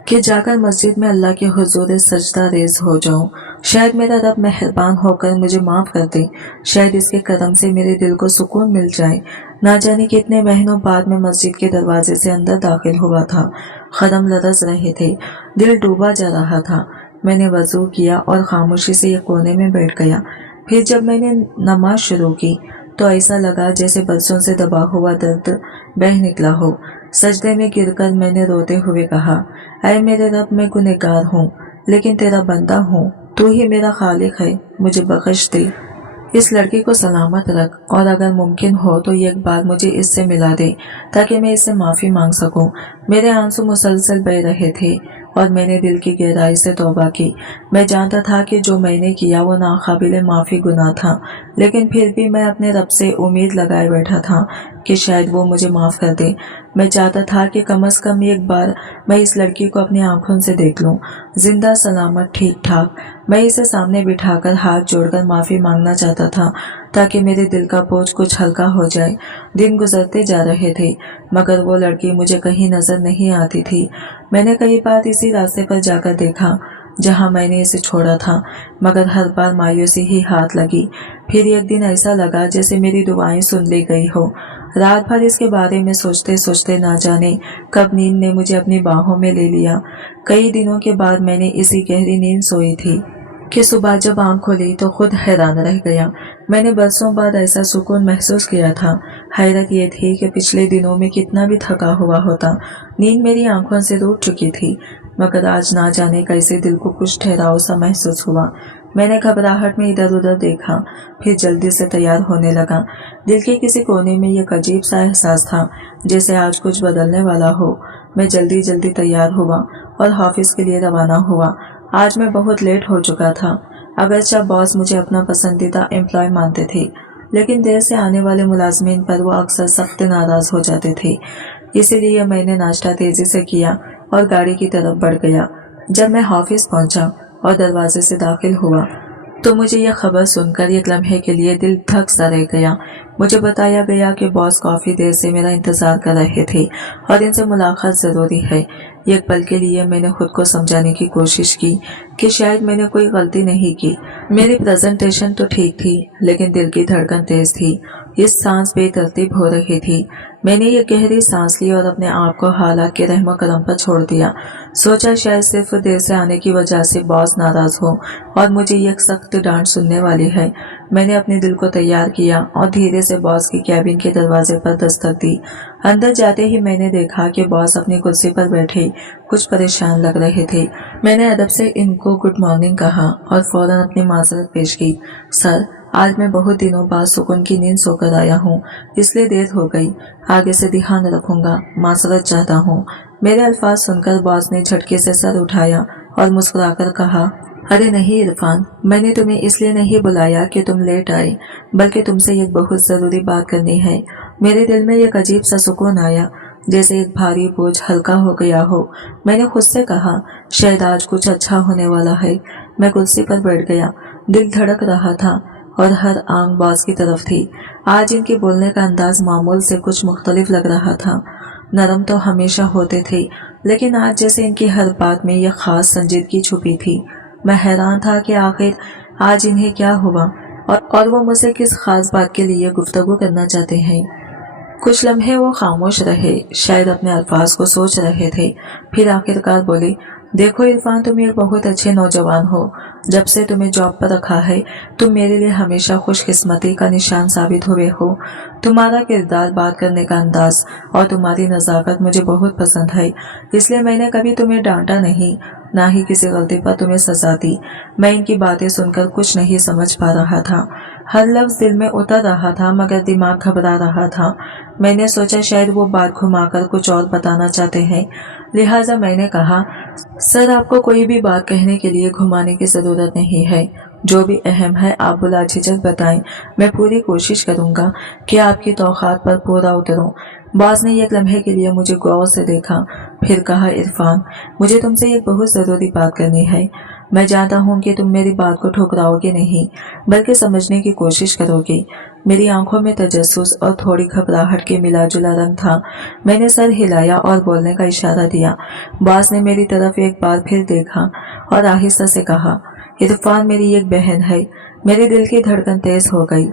कि जाकर मस्जिद में अल्लाह के हुजूर सजदा रेज़ हो जाऊं। शायद मेरा रब मेहरबान होकर मुझे माफ़ कर दे, शायद इसके करम से मेरे दिल को सुकून मिल जाए। ना जाने कितने महीनों बाद मैं मस्जिद के दरवाजे से अंदर दाखिल हुआ था। कदम लरज़ रहे थे, दिल डूबा जा रहा था। मैंने वज़ू किया और खामोशी से एक कोने में बैठ गया। फिर जब मैंने नमाज शुरू की तो ऐसा लगा जैसे बरसों से दबा हुआ दर्द बह निकला हो। सजदे में गिरकर मैंने रोते हुए कहा, ऐ मेरे रब, मैं गुनहगार हूँ, लेकिन तेरा बंदा हूँ, तू ही मेरा खालिक है, मुझे बख्श दे। इस लड़की को सलामत रख और अगर मुमकिन हो तो एक बार मुझे इससे मिला दे ताकि मैं इससे माफ़ी मांग सकूं। मेरे आंसू मुसलसल बह रहे थे और मैंने दिल की गहराई से तौबा की। मैं जानता था कि जो मैंने किया वो नाकाबिले माफ़ी गुनाह था, लेकिन फिर भी मैं अपने रब से उम्मीद लगाए बैठा था कि शायद वो मुझे माफ़ कर दे। मैं चाहता था कि कम से कम एक बार मैं इस लड़की को अपनी आंखों से देख लूं, जिंदा सलामत ठीक ठाक। मैं इसे सामने बिठाकर हाथ जोड़कर माफ़ी मांगना चाहता था ताकि मेरे दिल का बोझ कुछ हल्का हो जाए। दिन गुजरते जा रहे थे मगर वो लड़की मुझे कहीं नजर नहीं आती थी। मैंने कई बार इसी रास्ते पर जाकर देखा जहां मैंने इसे छोड़ा था, मगर हर बार मायूसी ही हाथ लगी। फिर एक दिन ऐसा लगा जैसे मेरी दुआएं सुन ली गई हो। रात भर इसके बारे में सोचते सोचते ना जाने कब नींद ने मुझे अपनी बाहों में ले लिया। कई दिनों के बाद मैंने इसी गहरी नींद सोई थी कि सुबह जब आंख खोली तो खुद हैरान रह गया। मैंने बरसों बाद ऐसा सुकून महसूस किया था। हैरत ये थी कि पिछले दिनों में कितना भी थका हुआ होता, नींद मेरी आंखों से रूठ चुकी थी, मगर आज ना जाने कैसे दिल को कुछ ठहराव सा महसूस हुआ। मैंने घबराहट में इधर उधर देखा, फिर जल्दी से तैयार होने लगा। दिल के किसी कोने में एक अजीब सा एहसास था जैसे आज कुछ बदलने वाला हो। मैं जल्दी जल्दी तैयार हुआ और ऑफिस के लिए रवाना हुआ। आज मैं बहुत लेट हो चुका था। अगरचे बॉस मुझे अपना पसंदीदा एम्प्लॉय मानते थे, लेकिन देर से आने वाले मुलाजमीन पर वो अक्सर सख्त नाराज हो जाते थे। इसीलिए मैंने नाश्ता तेजी से किया और गाड़ी की तरफ बढ़ गया। जब मैं ऑफिस पहुंचा और दरवाजे से दाखिल हुआ तो मुझे यह खबर सुनकर एक लम्हे के लिए दिल धक सा रह गया। मुझे बताया गया कि बॉस काफी देर से मेरा इंतजार कर रहे थे और इनसे मुलाकात जरूरी है। एक पल के लिए मैंने खुद को समझाने की कोशिश की कि शायद मैंने कोई गलती नहीं की। मेरी प्रेजेंटेशन तो ठीक थी, लेकिन दिल की धड़कन तेज थी। इस सांस बेतरतीब हो रही थी। मैंने ये गहरी सांस ली और अपने आप को हालात के रहमो करम पर छोड़ दिया। सोचा शायद सिर्फ देर से आने की वजह से बॉस नाराज हो और मुझे एक सख्त डांट सुनने वाली है। मैंने अपने दिल को तैयार किया और धीरे से बॉस की कैबिन के दरवाजे पर दस्तक दी। अंदर जाते ही मैंने देखा कि बॉस अपनी कुर्सी पर बैठे कुछ परेशान लग रहे थे। मैंने अदब से इनको गुड मॉर्निंग कहा और फौरन अपनी माजरत पेश की। सर, आज मैं बहुत दिनों बाद सुकून की नींद सोकर आया हूँ, इसलिए देर हो गई। आगे से ध्यान रखूंगा, माजरत चाहता हूँ। मेरे अल्फाज सुनकर बॉस ने झटके से सर उठाया और मुस्कुराकर कहा, अरे नहीं इरफान, मैंने तुम्हें इसलिए नहीं बुलाया कि तुम लेट आए, बल्कि तुमसे एक बहुत जरूरी बात करनी है। मेरे दिल में एक अजीब सा सुकून आया, जैसे एक भारी बोझ हल्का हो गया हो। मैंने खुद से कहा, शायद आज कुछ अच्छा होने वाला है। मैं कुर्सी पर बैठ गया। दिल धड़क रहा था और हर आंख बॉस की तरफ थी। आज इनके बोलने का अंदाज मामूल से कुछ मुख्तलिफ लग रहा था। नरम तो हमेशा होते थे, लेकिन आज जैसे इनकी हर बात में यह खास संजीदगी छुपी थी। मैं हैरान था कि आखिर आज इन्हें क्या हुआ और वो मुझसे किस खास बात के लिए गुफ्तगू करना चाहते हैं। कुछ लम्हे वो खामोश रहे, शायद अपने अल्फाज को सोच रहे थे। फिर आखिरकार बोले, देखो इरफान, तुम एक बहुत अच्छे नौजवान हो। जब से तुम्हें जॉब पर रखा है, तुम मेरे लिए हमेशा खुशकिस्मती का निशान साबित हुए हो। तुम्हारा किरदार, बात करने का अंदाज और तुम्हारी नज़ाकत मुझे बहुत पसंद है। इसलिए मैंने कभी तुम्हें डांटा नहीं, ना ही किसी गलती पर तुम्हें सजा दी। मैं इनकी बातें सुनकर कुछ नहीं समझ पा रहा था। हर लफ्ज दिल में उतर रहा था, मगर दिमाग घबरा रहा था। मैंने सोचा शायद वो बात घुमाकर कुछ और बताना चाहते हैं, लिहाजा मैंने कहा, सर आपको कोई भी बात कहने के लिए घुमाने की ज़रूरत नहीं है। जो भी अहम है आप बुला झिझक बताएं। मैं पूरी कोशिश करूंगा कि आपकी तौक़ात पर पूरा उतरूं। बॉस ने एक लम्हे के लिए मुझे गौर से देखा, फिर कहा, इरफान, मुझे तुमसे एक बहुत ज़रूरी बात करनी है। मैं जानता हूँ कि तुम मेरी बात को ठुकराओगे नहीं, बल्कि समझने की कोशिश करोगे। मेरी आंखों में तजस्सुस और थोड़ी घबराहट के मिला जुला रंग था। मैंने सर हिलाया और बोलने का इशारा दिया। बॉस ने मेरी तरफ एक बार फिर देखा और आहिस्ता से कहा, इरफान, मेरी एक बहन है। मेरे दिल की धड़कन तेज हो गई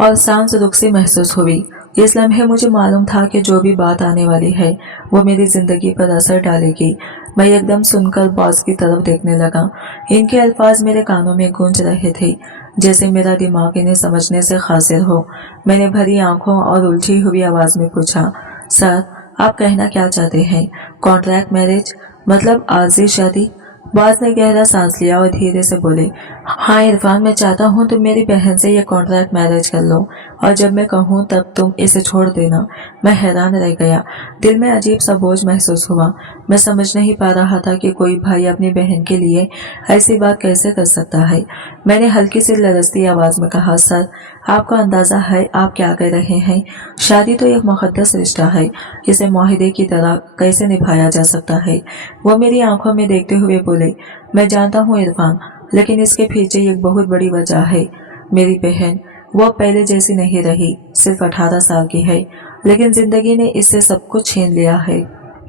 और सांस रुक सी महसूस हुई। इस लम्हे मुझे मालूम था कि जो भी बात आने वाली है वो मेरी जिंदगी पर असर डालेगी। मैं एकदम सुनकर बॉस की तरफ देखने लगा। इनके अल्फाज मेरे कानों में गूंज रहे थे, जैसे मेरा दिमाग इन्हें समझने से कासिर हो। मैंने भरी आंखों और उलझी हुई आवाज में पूछा, सर, आप कहना क्या चाहते हैं? कॉन्ट्रैक्ट मैरिज, मतलब आर्जी शादी? बॉस ने गहरा सांस लिया और धीरे से बोले, हाँ इरफान, मैं चाहता हूँ तुम मेरी बहन से ये कॉन्ट्रैक्ट मैरिज कर लो, और जब मैं कहूँ तब तुम इसे छोड़ देना। मैं हैरान रह गया। दिल में अजीब सा बोझ महसूस हुआ। मैं समझ नहीं पा रहा था कि कोई भाई अपनी बहन के लिए ऐसी बात कैसे कर सकता है। मैंने हल्की सी लरजती आवाज में कहा, सर, आपको अंदाजा है आप क्या कह रहे हैं? शादी तो एक मुक़द्दस रिश्ता है, इसे मुआहदे की तरह कैसे निभाया जा सकता है? वो मेरी आंखों में देखते हुए बोले, मैं जानता हूँ इरफान, लेकिन इसके पीछे एक बहुत बड़ी वजह है। मेरी बहन वो पहले जैसी नहीं रही, सिर्फ 18 साल की है, लेकिन जिंदगी ने इससे सब कुछ छीन लिया है।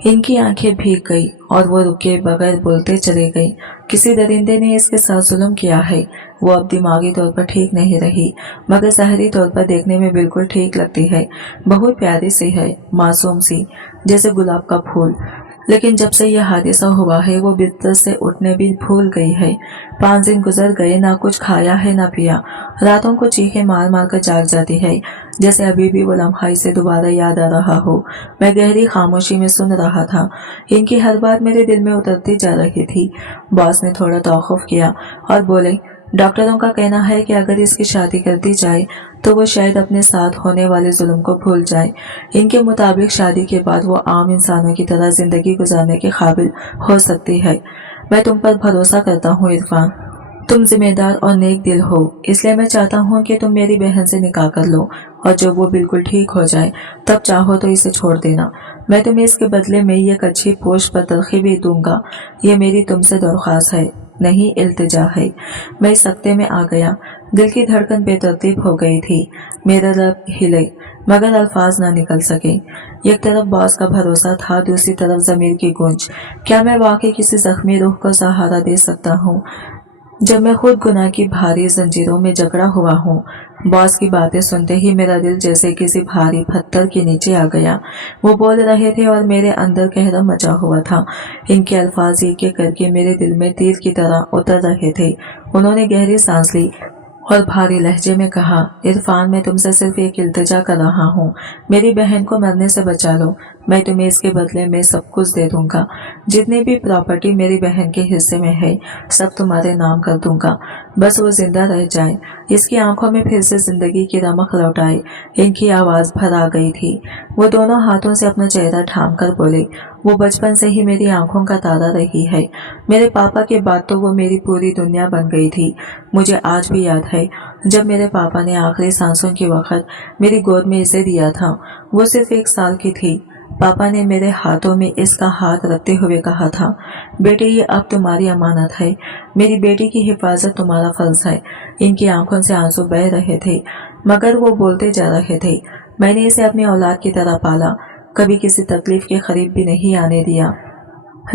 इनकी आंखें भीग गई और वो रुके बगैर बोलते चले गए। किसी दरिंदे ने इसके साथ जुल्म किया है। वो अब दिमागी तौर पर ठीक नहीं रही, मगर ज़ाहिरी तौर पर देखने में बिल्कुल ठीक लगती है। बहुत प्यारी सी है, मासूम सी, जैसे गुलाब का फूल। लेकिन जब से यह हादसा हुआ है वो बिस्तर से उठने भी भूल गई है। 5 दिन गुजर गए, ना कुछ खाया है ना पिया। रातों को चीखें मार मार कर जाग जाती है, जैसे अभी भी वो लम्हा इसे दोबारा याद आ रहा हो। मैं गहरी खामोशी में सुन रहा था। इनकी हर बात मेरे दिल में उतरती जा रही थी। बॉस ने थोड़ा तौक़ुफ़ किया और बोले, डॉक्टरों का कहना है कि अगर इसकी शादी कर दी जाए तो वो शायद अपने साथ होने वाले जुल्म को भूल जाए। इनके मुताबिक शादी के बाद वो आम इंसानों की तरह जिंदगी गुजारने के काबिल हो सकती है। मैं तुम पर भरोसा करता हूँ इरफान, तुम जिम्मेदार और नेक दिल हो, इसलिए मैं चाहता हूँ कि तुम मेरी बहन से निकाह कर लो, और जब वो बिल्कुल ठीक हो जाए तब चाहो तो इसे छोड़ देना। मैं तुम्हें इसके बदले में एक अच्छी पोस्ट पर तरक्की भी दूंगा। ये मेरी तुमसे दरख्वास्त है, नहीं इल्तिजा है। मैं इस सख्ते में आ गया। दिल की धड़कन बेतरतीब हो गई थी। मेरा लब हिले, मगर अल्फाज ना निकल सके। एक तरफ बॉस का भरोसा था, दूसरी तरफ ज़मीर की गूंज। क्या मैं वाकई किसी जख्मी रूह को सहारा दे सकता हूँ जब मैं खुद गुनाह की भारी जंजीरों में जकड़ा हुआ हूँ? बॉस की बातें सुनते ही मेरा दिल जैसे किसी भारी पत्थर के नीचे आ गया। वो बोल रहे थे और मेरे अंदर कहरा मचा हुआ था। इनके अल्फाज एक एक करके मेरे दिल में तीर की तरह उतर रहे थे। उन्होंने गहरी सांस ली और भारी लहजे में कहा, इरफान, मैं तुमसे सिर्फ एक इल्तिजा कर रहा हूँ, मेरी बहन को मरने से बचा लो। मैं तुम्हें इसके बदले में सब कुछ दे दूंगा। जितनी भी प्रॉपर्टी मेरी बहन के हिस्से में है सब तुम्हारे नाम कर दूंगा, बस वो जिंदा रह जाए। इसकी आंखों में फिर से जिंदगी की रमक लौट आई। इनकी आवाज भर आ गई थी। वो दोनों हाथों से अपना चेहरा थाम कर बोले, वो बचपन से ही मेरी आंखों का तारा रही है। मेरे पापा के बाद तो वो मेरी पूरी दुनिया बन गई थी। मुझे आज भी याद है जब मेरे पापा ने आखिरी सांसों के वक्त मेरी गोद में इसे दिया था। वो सिर्फ 1 साल की थी। पापा ने मेरे हाथों में इसका हाथ रखते हुए कहा था, बेटे, ये अब तुम्हारी अमानत है। मेरी बेटी की हिफाजत तुम्हारा फर्ज है। इनकी आंखों से आंसू बह रहे थे, मगर वो बोलते जा रहे थे, मैंने इसे अपनी औलाद की तरह पाला, कभी किसी तकलीफ के करीब भी नहीं आने दिया।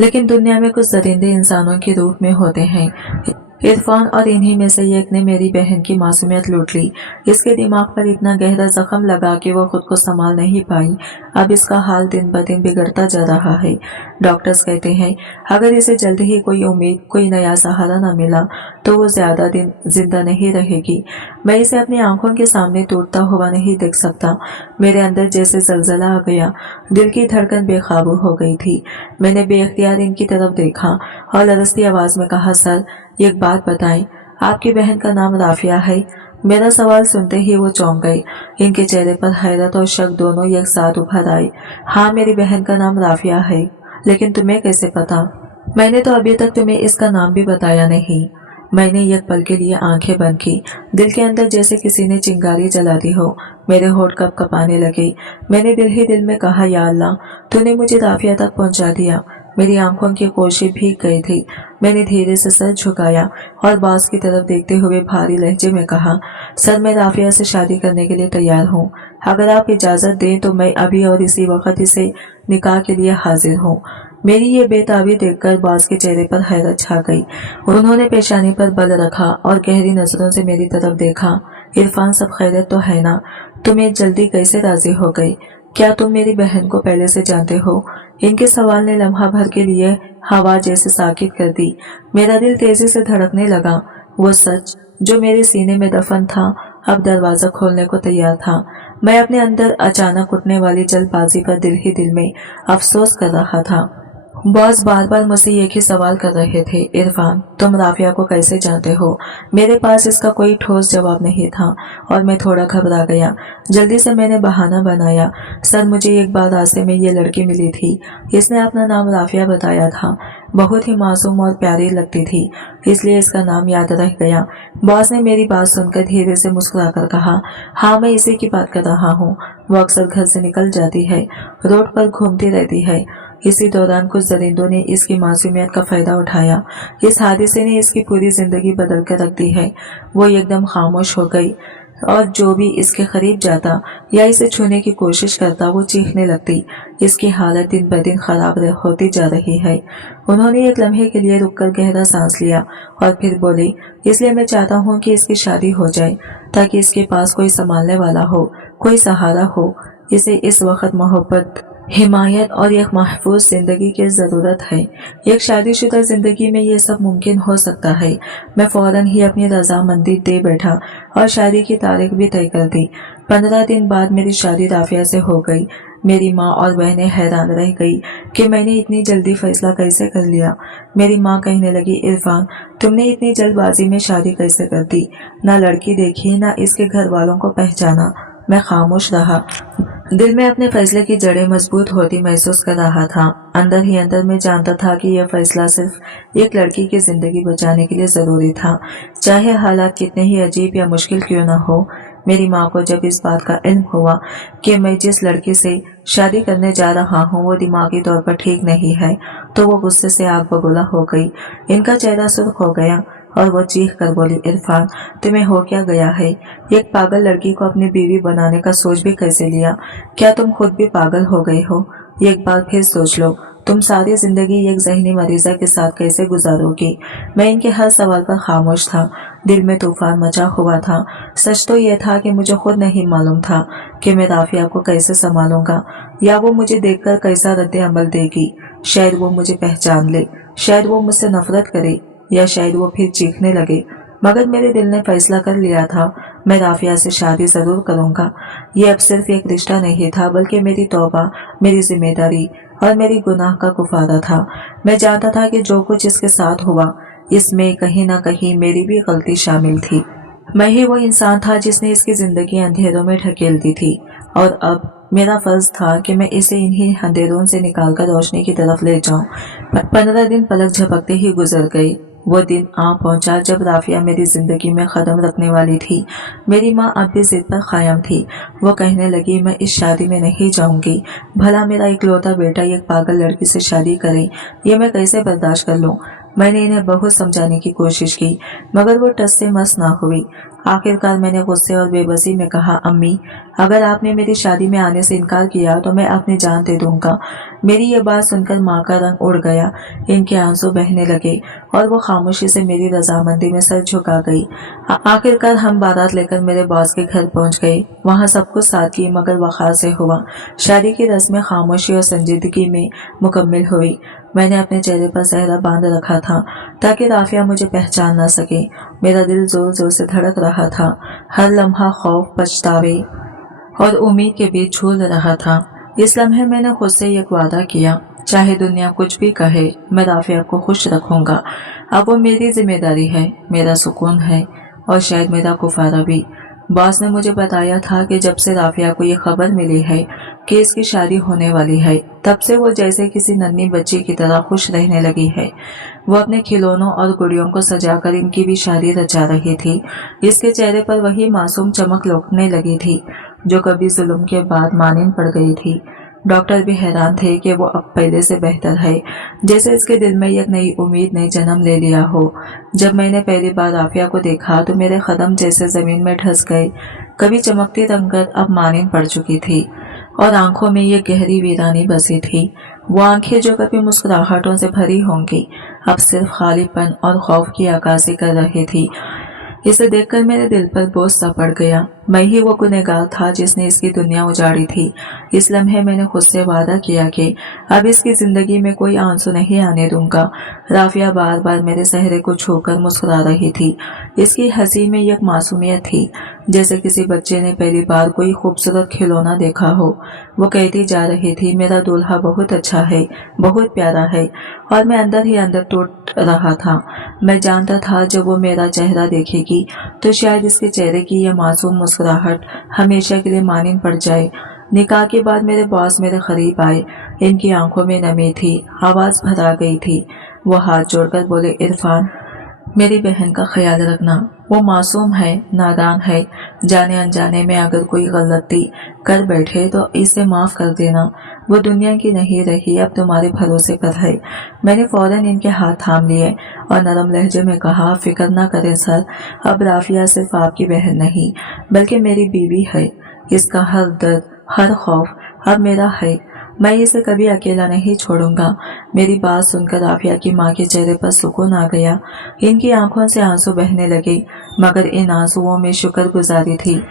लेकिन दुनिया में कुछ दरिंदे इंसानों के रूप में होते हैं। इरफान और इन्हीं में से एक ने मेरी बहन की मासूमियत लूट ली। इसके दिमाग पर इतना गहरा जख्म लगा कि वो खुद को संभाल नहीं पाई। अब इसका हाल दिन ब दिन बिगड़ता जा रहा है। डॉक्टर्स कहते हैं अगर इसे जल्द ही कोई उम्मीद, कोई नया सहारा न मिला तो वो ज्यादा दिन जिंदा नहीं रहेगी। मैं इसे अपनी आंखों के सामने टूटता हुआ नहीं देख सकता। मेरे अंदर जैसे जलजला आ गया। दिल की धड़कन बेकाबू हो गई थी। मैंने बेख्तियार इनकी तरफ देखा और लरजती आवाज में कहा, सर, एक बात बताएं, आपकी बहन का नाम राफिया है? मेरा सवाल सुनते ही वो चौंक गई। इनके चेहरे पर हैरत और शक दोनों एक साथ उभर आए। हाँ, मेरी बहन का नाम राफिया है। लेकिन तुम्हें कैसे पता? मैंने तो अभी तक तुम्हें इसका नाम भी बताया नहीं। मैंने एक पल के लिए आंखें बंद की। दिल के अंदर जैसे किसी ने चिंगारी जला दी हो। मेरे होठ कप कपाने लगे। मैंने दिल ही दिल में कहा, या अल्लाह, तूने मुझे राफिया तक पहुंचा दिया। मेरी आंखों की कोशिश भीग गई थी। मैंने धीरे से सर झुकाया और बॉस की तरफ देखते हुए भारी लहजे में कहा, सर, मैं राफिया से शादी करने के लिए तैयार हूँ। अगर आप इजाजत दें तो मैं अभी और इसी वक्त इसे निकाह के लिए हाजिर हूँ। मेरी ये बेताबी देखकर बॉस के चेहरे पर हैरत छा गई। उन्होंने पेशानी पर बल रखा और गहरी नजरों से मेरी तरफ देखा। इरफान, सब खैरियत तो है ना? तुम एक जल्दी कैसे राजी हो गई? क्या तुम मेरी बहन को पहले से जानते हो? इनके सवाल ने लम्हा भर के लिए हवा जैसे साकित कर दी। मेरा दिल तेजी से धड़कने लगा। वो सच जो मेरे सीने में दफन था अब दरवाजा खोलने को तैयार था। मैं अपने अंदर अचानक उठने वाली जल्दबाजी पर दिल ही दिल में अफसोस कर रहा था। बॉस बार बार मुझसे एक ही सवाल कर रहे थे, इरफान, तुम राफिया को कैसे जानते हो? मेरे पास इसका कोई ठोस जवाब नहीं था और मैं थोड़ा घबरा गया। जल्दी से मैंने बहाना बनाया, सर, मुझे एक बार रास्ते में ये लड़की मिली थी। इसने अपना नाम राफिया बताया था। बहुत ही मासूम और प्यारी लगती थी, इसलिए इसका नाम याद रह गया। बॉस ने मेरी बात सुनकर धीरे से मुस्कुराकर कहा, हाँ, मैं इसी की बात कर रहा हूँ। वो अक्सर घर से निकल जाती है, रोड पर घूमती रहती है। इसी दौरान कुछ दरिंदों ने इसकी मासूमियत का फायदा उठाया। इस हादसे ने इसकी पूरी जिंदगी बदल कर रख दी है। वो एकदम खामोश हो गई और जो भी इसके करीब जाता या इसे छूने की कोशिश करता वो चीखने लगती। इसकी हालत दिन ब दिन खराब होती जा रही है। उन्होंने एक लम्हे के लिए रुककर गहरा सांस लिया और फिर बोली, इसलिए मैं चाहता हूँ कि इसकी शादी हो जाए ताकि इसके पास कोई संभालने वाला हो, कोई सहारा हो। इसे इस वक्त मोहब्बत, हिमायत और एक महफूज जिंदगी की जरूरत है। एक शादीशुदा जिंदगी में ये सब मुमकिन हो सकता है। मैं फौरन ही अपनी रजामंदी दे बैठा और शादी की तारीख भी तय कर दी। 15 दिन बाद मेरी शादी राफिया से हो गई। मेरी माँ और बहनें हैरान रह गई कि मैंने इतनी जल्दी फैसला कैसे कर लिया। मेरी माँ कहने लगी, इरफान, तुमने इतनी जल्दबाजी में शादी कैसे कर दी? ना लड़की देखी, ना इसके घर वालों को पहचाना। मैं खामोश रहा। दिल में अपने फैसले की जड़ें मजबूत होती महसूस कर रहा था। अंदर ही अंदर मैं जानता था कि यह फैसला सिर्फ एक लड़की की जिंदगी बचाने के लिए जरूरी था, चाहे हालात कितने ही अजीब या मुश्किल क्यों न हो। मेरी माँ को जब इस बात का इल्म हुआ कि मैं जिस लड़की से शादी करने जा रहा हूँ वो दिमागी तौर पर ठीक नहीं है, तो वो गुस्से से आग बगोला हो गई। इनका चेहरा सुर्ख हो गया और वो चीख कर बोली, इरफान, तुम्हें हो क्या गया है? एक पागल लड़की को अपनी बीवी बनाने का सोच भी कैसे लिया? क्या तुम खुद भी पागल हो गए हो? एक बार फिर सोच लो, तुम सारी जिंदगी एक जहनी मरीजा के साथ कैसे गुजारोगी? मैं इनके हर सवाल पर खामोश था। दिल में तूफान मचा हुआ था। सच तो यह था कि मुझे खुद नहीं मालूम था कि मैं राफिया को कैसे संभालूंगा या वो मुझे देखकर कैसा रद्द अमल देगी। शायद वो मुझे पहचान ले, शायद वो मुझसे नफरत करे, या शायद वो फिर चीखने लगे। मगर मेरे दिल ने फैसला कर लिया था, मैं राफिया से शादी जरूर करूंगा। ये अब सिर्फ एक रिश्ता नहीं था, बल्कि मेरी तौबा, मेरी जिम्मेदारी और मेरी गुनाह का कुफारा था। मैं जानता था कि जो कुछ इसके साथ हुआ इसमें कहीं ना कहीं मेरी भी गलती शामिल थी। मैं ही वो इंसान था जिसने इसकी जिंदगी अंधेरों में ढकेल दी थी और अब मेरा फर्ज था कि मैं इसे इन्हीं अंधेरों से निकालकर रोशनी की तरफ ले जाऊं। 15 दिन पलक झपकते ही गुजर गए। वो दिन आ पहुंचा जब राफिया मेरी जिंदगी में कदम रखने वाली थी। मेरी माँ अब भी जिद पर कायम थी। वो कहने लगी, मैं इस शादी में नहीं जाऊंगी। भला मेरा इकलौता बेटा एक पागल लड़की से शादी करे, ये मैं कैसे बर्दाश्त कर लूं? मैंने इन्हें बहुत समझाने की कोशिश की, मगर वो टस से मस ना हुई। आखिरकार मैंने गुस्से और बेबसी में कहा, अम्मी, अगर आपने मेरी शादी में आने से इनकार किया तो मैं अपनी जान दे दूंगा। मेरी ये बात सुनकर माँ का रंग उड़ गया। इनके आंसू बहने लगे और वो खामोशी से मेरी रजामंदी में सर झुका गई। आखिरकार हम बारात लेकर मेरे बॉस के घर पहुंच गए। वहाँ सब कुछ सादगी मगर वक़ार से हुआ। शादी की रस्में खामोशी और संजीदगी में मुकम्मल हुई। मैंने अपने चेहरे पर सहरा बांध रखा था ताकि राफिया मुझे पहचान न सके। मेरा दिल जोर जोर से धड़क रहा था। हर लम्हा खौफ, पछतावे और उम्मीद के बीच झूल रहा था। इस लम्हे मैंने खुद से एक वादा किया, चाहे दुनिया कुछ भी कहे, मैं राफिया को खुश रखूंगा। अब वो मेरी जिम्मेदारी है, मेरा सुकून है और शायद मेरा कुफारा भी। बॉस ने मुझे बताया था कि जब से राफिया को ये खबर मिली है कि इसकी शादी होने वाली है, तब से वो जैसे किसी नन्ही बच्ची की तरह खुश रहने लगी है। वो अपने खिलौनों और गुड़ियों को सजाकर इनकी भी शादी रचा रही थी। इसके चेहरे पर वही मासूम चमक लौटने लगी थी जो कभी जुल्म के बाद मानिन पड़ गई थी। डॉक्टर भी हैरान थे कि वो अब पहले से बेहतर है, जैसे इसके दिल में एक नई उम्मीद ने जन्म ले लिया हो। जब मैंने पहली बार राफिया को देखा तो मेरे कदम जैसे जमीन में धंस गए। कभी चमकती रंगत अब मानिन पड़ चुकी थी और आंखों में ये गहरी वीरानी बसी थी। वो आंखें जो कभी मुस्कुराहटों से भरी होंगी, अब सिर्फ खालीपन और खौफ की अक्कासी कर रही थी। इसे देखकर मेरे दिल पर बोझ सा पड़ गया। मैं ही वो गुनहगार था जिसने इसकी दुनिया उजाड़ी थी। इस लम्हे मैंने खुद से वादा किया कि अब इसकी जिंदगी में कोई आंसू नहीं आने दूंगा। राफिया बार बार मेरे चेहरे को छूकर मुस्कुरा रही थी। इसकी हंसी में एक मासूमियत थी, जैसे किसी बच्चे ने पहली बार कोई खूबसूरत खिलौना देखा हो। वो कहती जा रही थी, मेरा दूल्हा बहुत अच्छा है, बहुत प्यारा है। और मैं अंदर ही अंदर टूट रहा था। मैं जानता था जब वो मेरा चेहरा देखेगी तो शायद इसके चेहरे की यह मासूम मुस्कुराहट हमेशा के लिए मानिन पड़ जाए। निकाह के बाद मेरे बॉस मेरे करीब आए। इनकी आंखों में नमी थी, आवाज भरा गई थी। वो हाथ जोड़कर बोले, इरफान, मेरी बहन का ख्याल रखना। वो मासूम है, नादान है। जाने अनजाने में अगर कोई गलती कर बैठे तो इसे माफ कर देना। वो दुनिया की नहीं रही, अब तुम्हारे भरोसे पर है। मैंने फौरन इनके हाथ थाम लिए और नरम लहजे में कहा, फिक्र ना करें सर, अब राफिया सिर्फ आपकी बहन नहीं बल्कि मेरी बीवी है। इसका हर दर्द, हर खौफ अब मेरा है। मैं इसे कभी अकेला नहीं छोड़ूंगा। मेरी बात सुनकर राफिया की माँ के चेहरे पर सुकून आ गया। इनकी आंखों से आंसू बहने लगे, मगर इन आंसुओं में शुक्रगुजारी थी।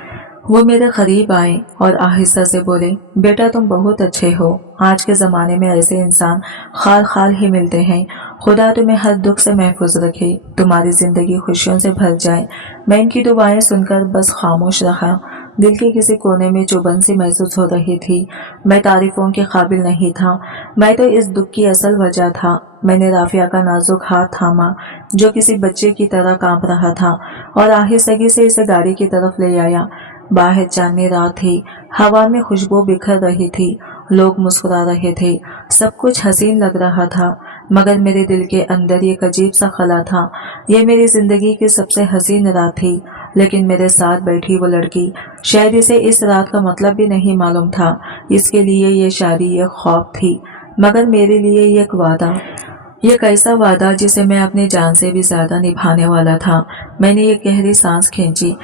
वो मेरे करीब आए और आहिस्ता से बोले, बेटा तुम बहुत अच्छे हो। आज के ज़माने में ऐसे इंसान खाल खाल ही मिलते हैं। खुदा तुम्हें हर दुख से महफूज रखे, तुम्हारी ज़िंदगी खुशियों से भर जाए। मैं इनकी दुआएं सुनकर बस खामोश रहा। दिल के किसी कोने में चुभन सी महसूस हो रही थी। मैं तारीफों के काबिल नहीं था, मैं तो इस दुख की असल वजह था। मैंने राफिया का नाजुक हाथ थामा जो किसी बच्चे की तरह कांप रहा था और आहिस्तगी से इसे गाड़ी की तरफ ले आया। बाहर चांदनी रात थी, हवा में खुशबू बिखर रही थी, लोग मुस्कुरा रहे थे, सब कुछ हसीन लग रहा था। मगर मेरे दिल के अंदर एक अजीब सा खला था। ये मेरी जिंदगी की सबसे हसीन रात थी, लेकिन मेरे साथ बैठी वो लड़की, शायद इसे इस रात का मतलब भी नहीं मालूम था। इसके लिए ये शादी एक ख्वाब थी, मगर मेरे लिए एक वादा। एक ऐसा वादा जिसे मैं अपनी जान से भी ज्यादा निभाने वाला था। मैंने एक गहरी सांस खींची,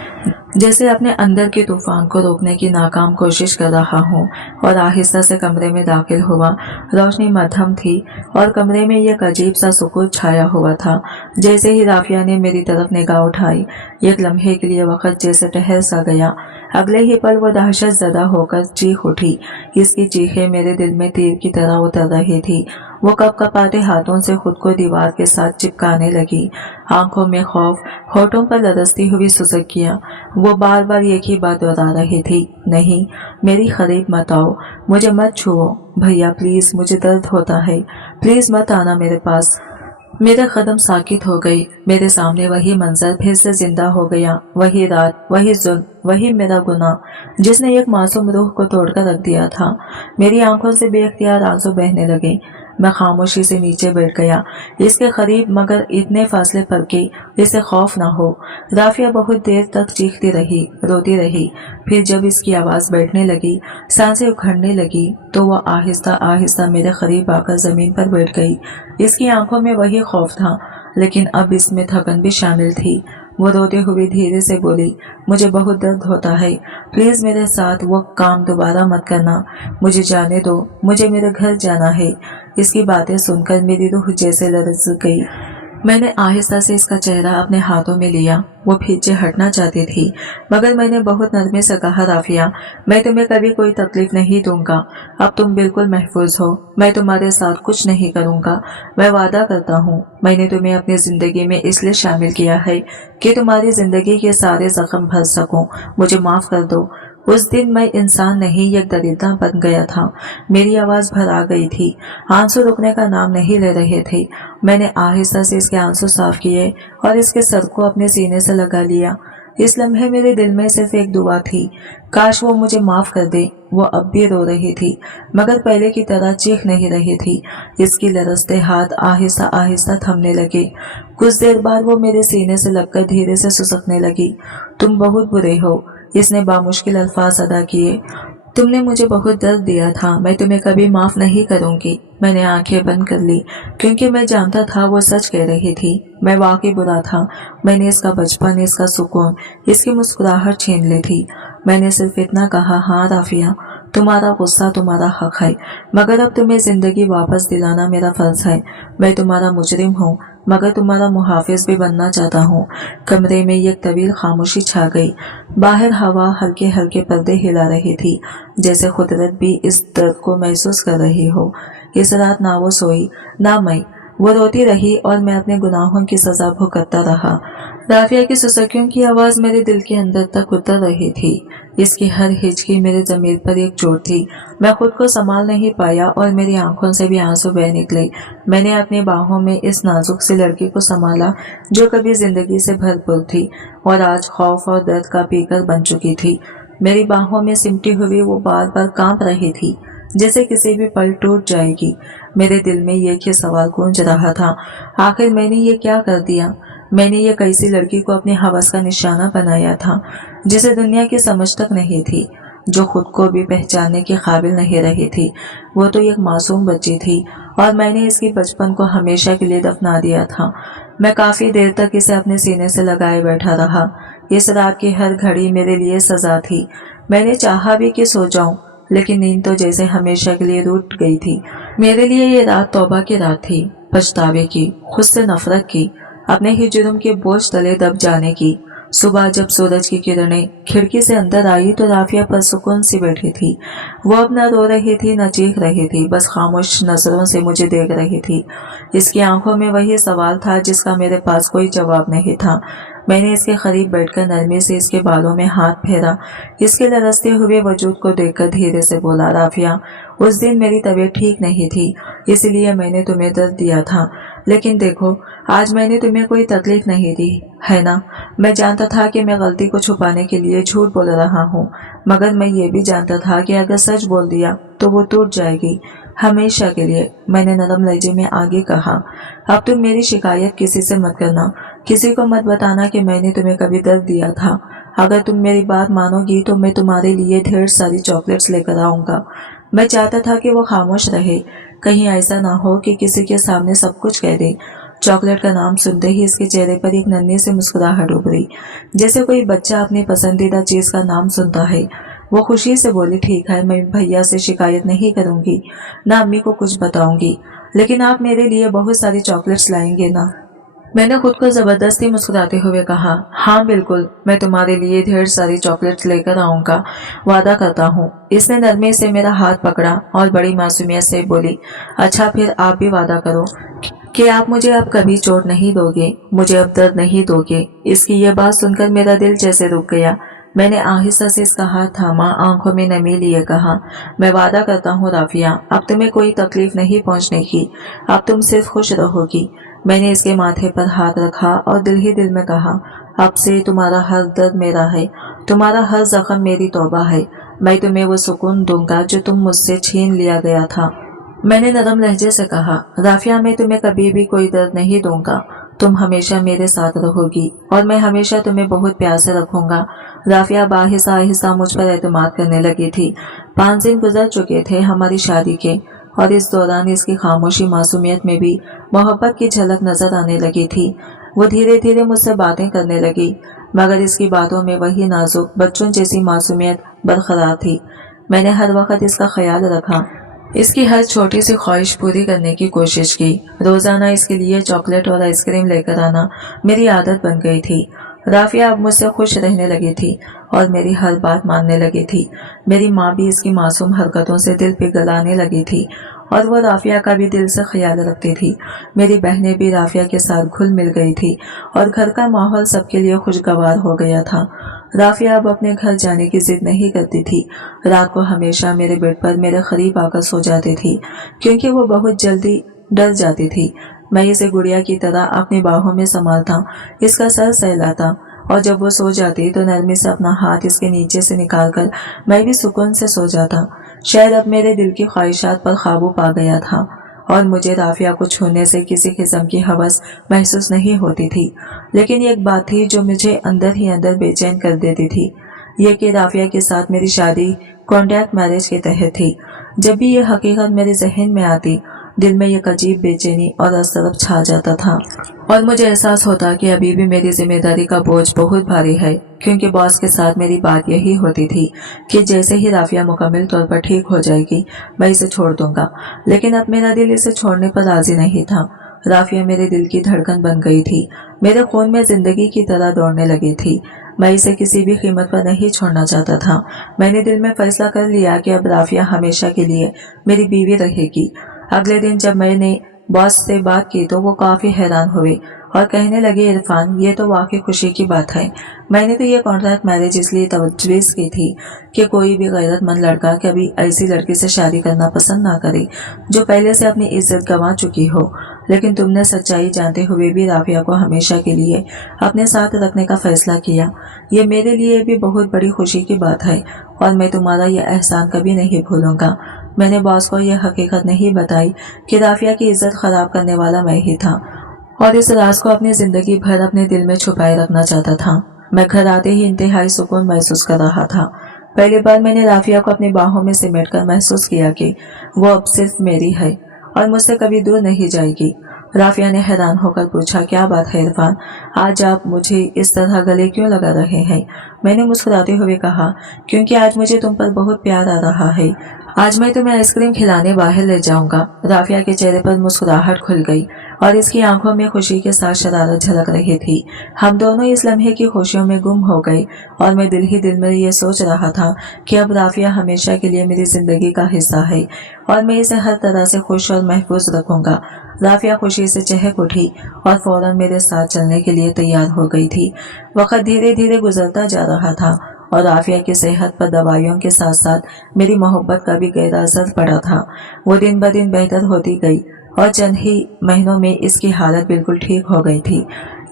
जैसे अपने अंदर के तूफान को रोकने की नाकाम कोशिश कर रहा हूँ, और आहिस्ता से कमरे में दाखिल हुआ। रोशनी मध्यम थी और कमरे में एक अजीब सा सुकून छाया हुआ था। जैसे ही राफिया ने मेरी तरफ निगाह उठाई, एक लम्हे के लिए वक्त जैसे ठहर सा गया। अगले ही पल वो दहशत ज़दा होकर चीख उठी। इसकी चीखें मेरे दिल में तीर की तरह उतर रही थी। वो कपकपाते हाथों से खुद को दीवार के साथ चिपकाने लगी, आंखों में खौफ, होठों पर लरसती हुई सुसकियां। वो बार बार एक ही बात दोहरा रही थी, नहीं, मेरी करीब मत आओ, मुझे मत छुओ, भैया प्लीज, मुझे दर्द होता है, प्लीज मत आना मेरे पास। मेरे कदम साकित हो गई। मेरे सामने वही मंजर फिर से जिंदा हो गया। वही रात, वही जुल्म, वही मेरा गुनाह जिसने एक मासूम रूह को तोड़कर रख दिया था। मेरी आंखों से बेख्तियार आंसू बहने लगे। मैं खामोशी से नीचे बैठ गया, इसके करीब, मगर इतने फासले पर कि इसे खौफ न हो। राफिया बहुत देर तक चीखती रही, रोती रही। फिर जब इसकी आवाज बैठने लगी, सांसें उखड़ने लगी, तो वह आहिस्ता आहिस्ता मेरे करीब आकर जमीन पर बैठ गई। इसकी आंखों में वही खौफ था, लेकिन अब इसमें थकन भी शामिल थी। वो रोते हुए धीरे से बोली, मुझे बहुत दर्द होता है, प्लीज मेरे साथ वो काम दोबारा मत करना, मुझे जाने दो, मुझे मेरे घर जाना है। इसकी बातें सुनकर मेरी रूह जैसे लरज़ गई। मैंने आहिस्ता से इसका चेहरा अपने हाथों में लिया। वो पीछे हटना चाहती थी, मगर मैंने बहुत नरमी से कहा, राफिया, मैं तुम्हें कभी कोई तकलीफ नहीं दूंगा, अब तुम बिल्कुल महफूज हो, मैं तुम्हारे साथ कुछ नहीं करूंगा, मैं वादा करता हूँ। मैंने तुम्हें अपनी जिंदगी में इसलिए शामिल किया है कि तुम्हारी जिंदगी के सारे जख्म भर सकूं, मुझे माफ कर दो। उस दिन मैं इंसान नहीं, एक दरिद्र बन गया था। मेरी आवाज भरा गई थी, आंसू रुकने का नाम नहीं ले रहे थे। मैंने आहिस्ता से इसके आंसू साफ किए और इसके सर को अपने सीने से लगा लिया। इस लम्हे मेरे दिल में सिर्फ एक दुआ थी, काश वो मुझे माफ कर दे। वो अब भी रो रही थी, मगर पहले की तरह चीख नहीं रही थी। इसकी लरसते हाथ आहिस्ता आहिस्ता थमने लगे। कुछ देर बाद वो मेरे सीने से लगकर धीरे से सुसकने लगी। तुम बहुत बुरे हो, इसने बामुश्किल अल्फाज अदा किए। तुमने मुझे बहुत दर्द दिया था, मैं तुम्हें कभी माफ नहीं करूंगी। मैंने आंखें बंद कर ली, क्योंकि मैं जानता था वो सच कह रही थी। मैं वाकई बुरा था। मैंने इसका बचपन, इसका सुकून, इसकी मुस्कुराहट छीन ली थी। मैंने सिर्फ इतना कहा, हाँ राफिया, तुम्हारा गुस्सा तुम्हारा हक है, मगर अब तुम्हें जिंदगी वापस दिलाना मेरा फर्ज है। मैं तुम्हारा मुजरिम हूँ, मगर तुम्हारा मुहाफिज भी बनना चाहता हूँ। कमरे में एक तवील खामोशी छा गई। बाहर हवा हल्के हल्के पर्दे हिला रही थी, जैसे कुदरत भी इस दर्द को महसूस कर रही हो। इस रात ना वो सोई, ना मैं। वो रोती रही और मैं अपने गुनाहों की सजा भुगतता रहा। राफिया की सुसकियों की आवाज मेरे दिल के अंदर तक उतर रही थी। इसकी हर हिचकी मेरे जमीर पर एक चोट थी। मैं खुद को संभाल नहीं पाया और मेरी आंखों से भी आंसू बह निकले। मैंने अपनी बाहों में इस नाजुक सी लड़की को संभाला, जो कभी जिंदगी से भरपूर थी और आज खौफ और दर्द का पीकर बन चुकी थी। मेरी बाहों में सिमटी हुई वो बार बार कांप रही थी, जैसे किसी भी पल टूट जाएगी। मेरे दिल में एक ही सवाल गूंज रहा था, आखिर मैंने ये क्या कर दिया? मैंने ये कैसी लड़की को अपने हवस का निशाना बनाया था, जिसे दुनिया की समझ तक नहीं थी, जो खुद को भी पहचानने के काबिल नहीं रही थी। वो तो एक मासूम बच्ची थी और मैंने इसकी बचपन को हमेशा के लिए दफना दिया था। मैं काफी देर तक इसे अपने सीने से लगाए बैठा रहा। इस रात की हर घड़ी मेरे लिए सजा थी। मैंने चाहा भी कि सो जाऊं, लेकिन नींद तो जैसे हमेशा के लिए रूठ गई थी। मेरे लिए ये रात तौबा की रात थी, पछतावे की, खुद से नफरत की, अपने ही जुर्म के बोझ तले दब जाने की। सुबह जब सूरज की किरणें खिड़की से अंदर आई तो राफिया परसुकून सी बैठी थी। वो अब न रो रही थी, न चीख रही थी, बस खामोश नजरों से मुझे देख रही थी। इसकी आंखों में वही सवाल था जिसका मेरे पास कोई जवाब नहीं था। मैंने इसके करीब बैठकर नरमी से इसके बालों में हाथ फेरा। इसके लरसते हुए वजूद को देखकर धीरे से बोला, राफिया, उस दिन मेरी तबीयत ठीक नहीं थी, इसलिए मैंने तुम्हें दर्द दिया था, लेकिन देखो, आज मैंने तुम्हें कोई तकलीफ नहीं दी, है ना? मैं जानता था कि मैं गलती को छुपाने के लिए झूठ बोल रहा हूँ, मगर मैं ये भी जानता था कि अगर सच बोल दिया तो वो टूट जाएगी, हमेशा के लिए। मैंने नरम लहजे में आगे कहा, अब तुम मेरी शिकायत किसी से मत करना, किसी को मत बताना कि मैंने तुम्हें कभी दर्द दिया था। अगर तुम मेरी बात मानोगी तो मैं तुम्हारे लिए ढेर सारी चॉकलेट्स लेकर आऊंगा। मैं चाहता था कि वो खामोश रहे, कहीं ऐसा ना हो कि किसी के सामने सब कुछ कह दे। चॉकलेट का नाम सुनते ही इसके चेहरे पर एक नन्ही सी मुस्कुराहट उभरी, जैसे कोई बच्चा अपनी पसंदीदा चीज का नाम सुनता है। वो खुशी से बोली, ठीक है, मैं भैया से शिकायत नहीं करूंगी, ना अम्मी को कुछ बताऊंगी, लेकिन आप मेरे लिए बहुत सारी चॉकलेट्स लाएंगे ना? मैंने खुद को जबरदस्ती मुस्कुराते हुए कहा, हाँ बिल्कुल, मैं तुम्हारे लिए ढेर सारी चॉकलेट्स लेकर आऊंगा, वादा करता हूँ। इसने नरमी से मेरा हाथ पकड़ा और बड़ी मासूमियत से बोली, अच्छा फिर आप भी वादा करो कि आप मुझे अब कभी चोट नहीं दोगे, मुझे अब दर्द नहीं दोगे। इसकी ये बात सुनकर मेरा दिल जैसे रुक गया। मैंने आहिस्ता से इसका हाथ थामा, आंखों में नमी लिए कहा, मैं वादा करता हूँ राफिया, अब तुम्हें कोई तकलीफ नहीं पहुँचने की, अब तुम सिर्फ खुश रहोगी। मैंने इसके माथे पर हाथ रखा और दिल ही दिल में कहा, अब से तुम्हारा हर दर्द मेरा है, तुम्हारा हर जख्म मेरी तौबा है। मैं तुम्हें वो सुकून दूंगा जो तुम मुझसे छीन लिया गया था। मैंने नरम लहजे से कहा, राफिया, मैं तुम्हें कभी भी कोई दर्द नहीं दूंगा, तुम हमेशा मेरे साथ रहोगी और मैं हमेशा तुम्हें बहुत प्यार से रखूंगा। राफिया आहिस्ता आहिस्ता मुझ पर एतमाद करने लगी थी। 5 दिन गुजर चुके थे हमारी शादी के और इस दौरान इसकी खामोशी मासूमियत में भी मोहब्बत की झलक नजर आने लगी थी। वो धीरे धीरे मुझसे बातें करने लगी, मगर इसकी बातों में वही नाजुक बच्चों जैसी मासूमियत बरकरार थी। मैंने हर वक्त इसका ख्याल रखा, इसकी हर छोटी सी ख्वाहिश पूरी करने की कोशिश की। रोजाना इसके लिए चॉकलेट और आइसक्रीम लेकर आना मेरी आदत बन गई थी। राफिया अब मुझसे खुश रहने लगी थी और मेरी हर बात मानने लगी थी। मेरी माँ भी इसकी मासूम हरकतों से दिल पिघलाने लगी थी और वो राफिया का भी दिल से ख्याल रखती थी। मेरी बहनें भी राफिया के साथ घुल मिल गई थी और घर का माहौल सबके लिए खुशगवार हो गया था। राफिया अब अपने घर जाने की जिद नहीं करती थी। रात को हमेशा मेरे बेड पर मेरे करीब आकर सो जाती थी, क्योंकि वो बहुत जल्दी डर जाती थी। मैं इसे गुड़िया की तरह अपनी बाहों में संभालता, इसका सर सहलाता, और जब वो सो जाती तो नरमी से अपना हाथ इसके नीचे से निकालकर मैं भी सुकून से सो जाता। शायद अब मेरे दिल की ख्वाहिशात पर काबू पा गया था और मुझे राफिया को छूने से किसी किस्म की हवस महसूस नहीं होती थी। लेकिन एक बात थी जो मुझे अंदर ही अंदर बेचैन कर देती थी, ये कि राफिया के साथ मेरी शादी कॉन्ट्रैक्ट मैरिज के तहत थी। जब भी ये हकीकत मेरे जहन में आती, दिल में एक अजीब बेचैनी और असरफ छा जाता था और मुझे एहसास होता कि अभी भी मेरी जिम्मेदारी का बोझ बहुत भारी है, क्योंकि बॉस के साथ मेरी बात यही होती थी कि जैसे ही राफिया मुकम्मल तौर पर ठीक हो जाएगी मैं इसे छोड़ दूंगा। लेकिन अब मेरा दिल इसे छोड़ने पर राजी नहीं था। राफिया मेरे दिल की धड़कन बन गई थी, मेरे खून में जिंदगी की तरह दौड़ने लगी थी। मैं इसे किसी भी कीमत पर नहीं छोड़ना चाहता था। मैंने दिल में फैसला कर लिया कि अब राफिया हमेशा के लिए मेरी बीवी रहेगी। अगले दिन जब मैंने बॉस से बात की तो वो काफी हैरान हुए और कहने लगे, इरफान, ये तो वाकई खुशी की बात है। मैंने तो ये कॉन्ट्रैक्ट मैरिज इसलिए तजवीज़ की थी कि कोई भी गैरतमंद लड़का कभी ऐसी लड़की से शादी करना पसंद ना करे जो पहले से अपनी इज्जत गंवा चुकी हो। लेकिन तुमने सच्चाई जानते हुए भी राफिया को हमेशा के लिए अपने साथ रखने का फैसला किया। ये मेरे लिए भी बहुत बड़ी खुशी की बात है और मैं तुम्हारा यह एहसान कभी नहीं भूलूंगा। मैंने बॉस को यह हकीकत नहीं बताई कि राफिया की इज्जत खराब करने वाला मैं ही था और इस राज को अपनी जिंदगी भर अपने दिल में छुपाए रखना चाहता था। मैं घर आते ही इंतहाई सुकून महसूस कर रहा था। पहली बार मैंने राफिया को अपनी बाहों में सिमटकर महसूस किया कि वो अब सिर्फ मेरी है और मुझसे कभी दूर नहीं जाएगी। राफिया ने हैरान होकर पूछा, क्या बात है इरफान, आज आप मुझे इस तरह गले क्यों लगा रहे हैं? मैंने मुस्कुराते हुए कहा, क्योंकि आज मुझे तुम पर बहुत प्यार आ रहा है। आज मैं तुम्हें आइसक्रीम खिलाने बाहर ले जाऊंगा। राफिया के चेहरे पर मुस्कुराहट खुल गई और इसकी आंखों में खुशी के साथ शरारत झलक रही थी। हम दोनों इस लम्हे की खुशियों में गुम हो गए और मैं दिल ही दिल में ये सोच रहा था कि अब राफिया हमेशा के लिए मेरी जिंदगी का हिस्सा है और मैं इसे हर तरह से खुश और महफूज रखूंगा। राफिया खुशी से चहक उठी और फौरन मेरे साथ चलने के लिए तैयार हो गई थी। वक्त धीरे धीरे गुजरता जा रहा था और राफिया की सेहत पर दवाइयों के साथ साथ मेरी मोहब्बत का भी गहरा असर पड़ा था। वो दिन ब दिन बेहतर होती गई और चंद ही महीनों में इसकी हालत बिल्कुल ठीक हो गई थी।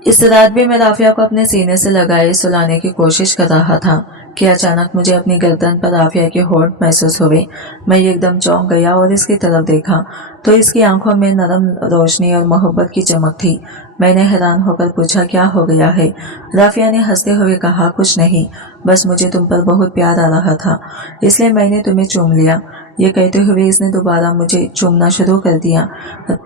इस रात भी मैं राफिया को अपने सीने से लगाए सुलाने की कोशिश कर रहा था कि अचानक मुझे अपनी गर्दन पर राफिया के होंठ महसूस हुए। मैं एकदम चौंक गया और इसकी तरफ देखा तो इसकी आंखों में नरम रोशनी और मोहब्बत की चमक थी। मैंने हैरान होकर पूछा, क्या हो गया है? राफिया ने हंसते हुए कहा, कुछ नहीं, बस मुझे तुम पर बहुत प्यार आ रहा था, इसलिए मैंने तुम्हें चूम लिया। ये कहते हुए इसने दोबारा मुझे चूमना शुरू कर दिया।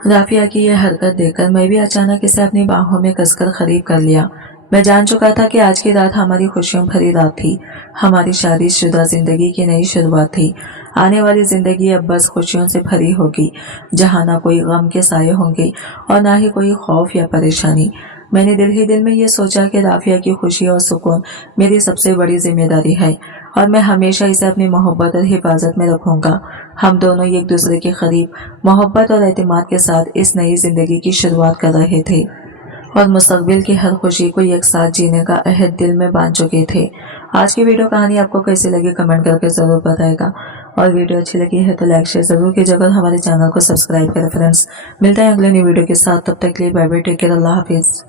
राफिया की यह हरकत देखकर मैं भी अचानक इसे अपनी बाहों में कसकर करीब कर लिया। मैं जान चुका था कि आज की रात हमारी खुशियों भरी रात थी। हमारी शादीशुदा जिंदगी की नई शुरुआत थी। आने वाली जिंदगी अब बस खुशियों से भरी होगी, जहाँ ना कोई गम के साये होंगे और ना ही कोई खौफ या परेशानी। मैंने दिल ही दिल में ये सोचा कि राफिया की खुशी और सुकून मेरी सबसे बड़ी जिम्मेदारी है और मैं हमेशा इसे अपनी मोहब्बत और हिफाजत में रखूंगा। हम दोनों एक दूसरे के करीब मोहब्बत और एतमाद के साथ इस नई जिंदगी की शुरुआत कर रहे थे और मुस्तकबिल की हर खुशी को एक साथ जीने का अहद दिल में बांध चुके थे। आज की वीडियो कहानी आपको कैसी लगी कमेंट करके जरूर बताएगा और वीडियो अच्छी लगी है तो लाइक शेयर जरूर कीजिएगा और हमारे चैनल को सब्सक्राइब करें फ्रेंड्स। मिलते हैं अगले न्यू वीडियो के साथ, तब तक के लिए बाय बाय, टेक केयर, अल्लाह हाफिज।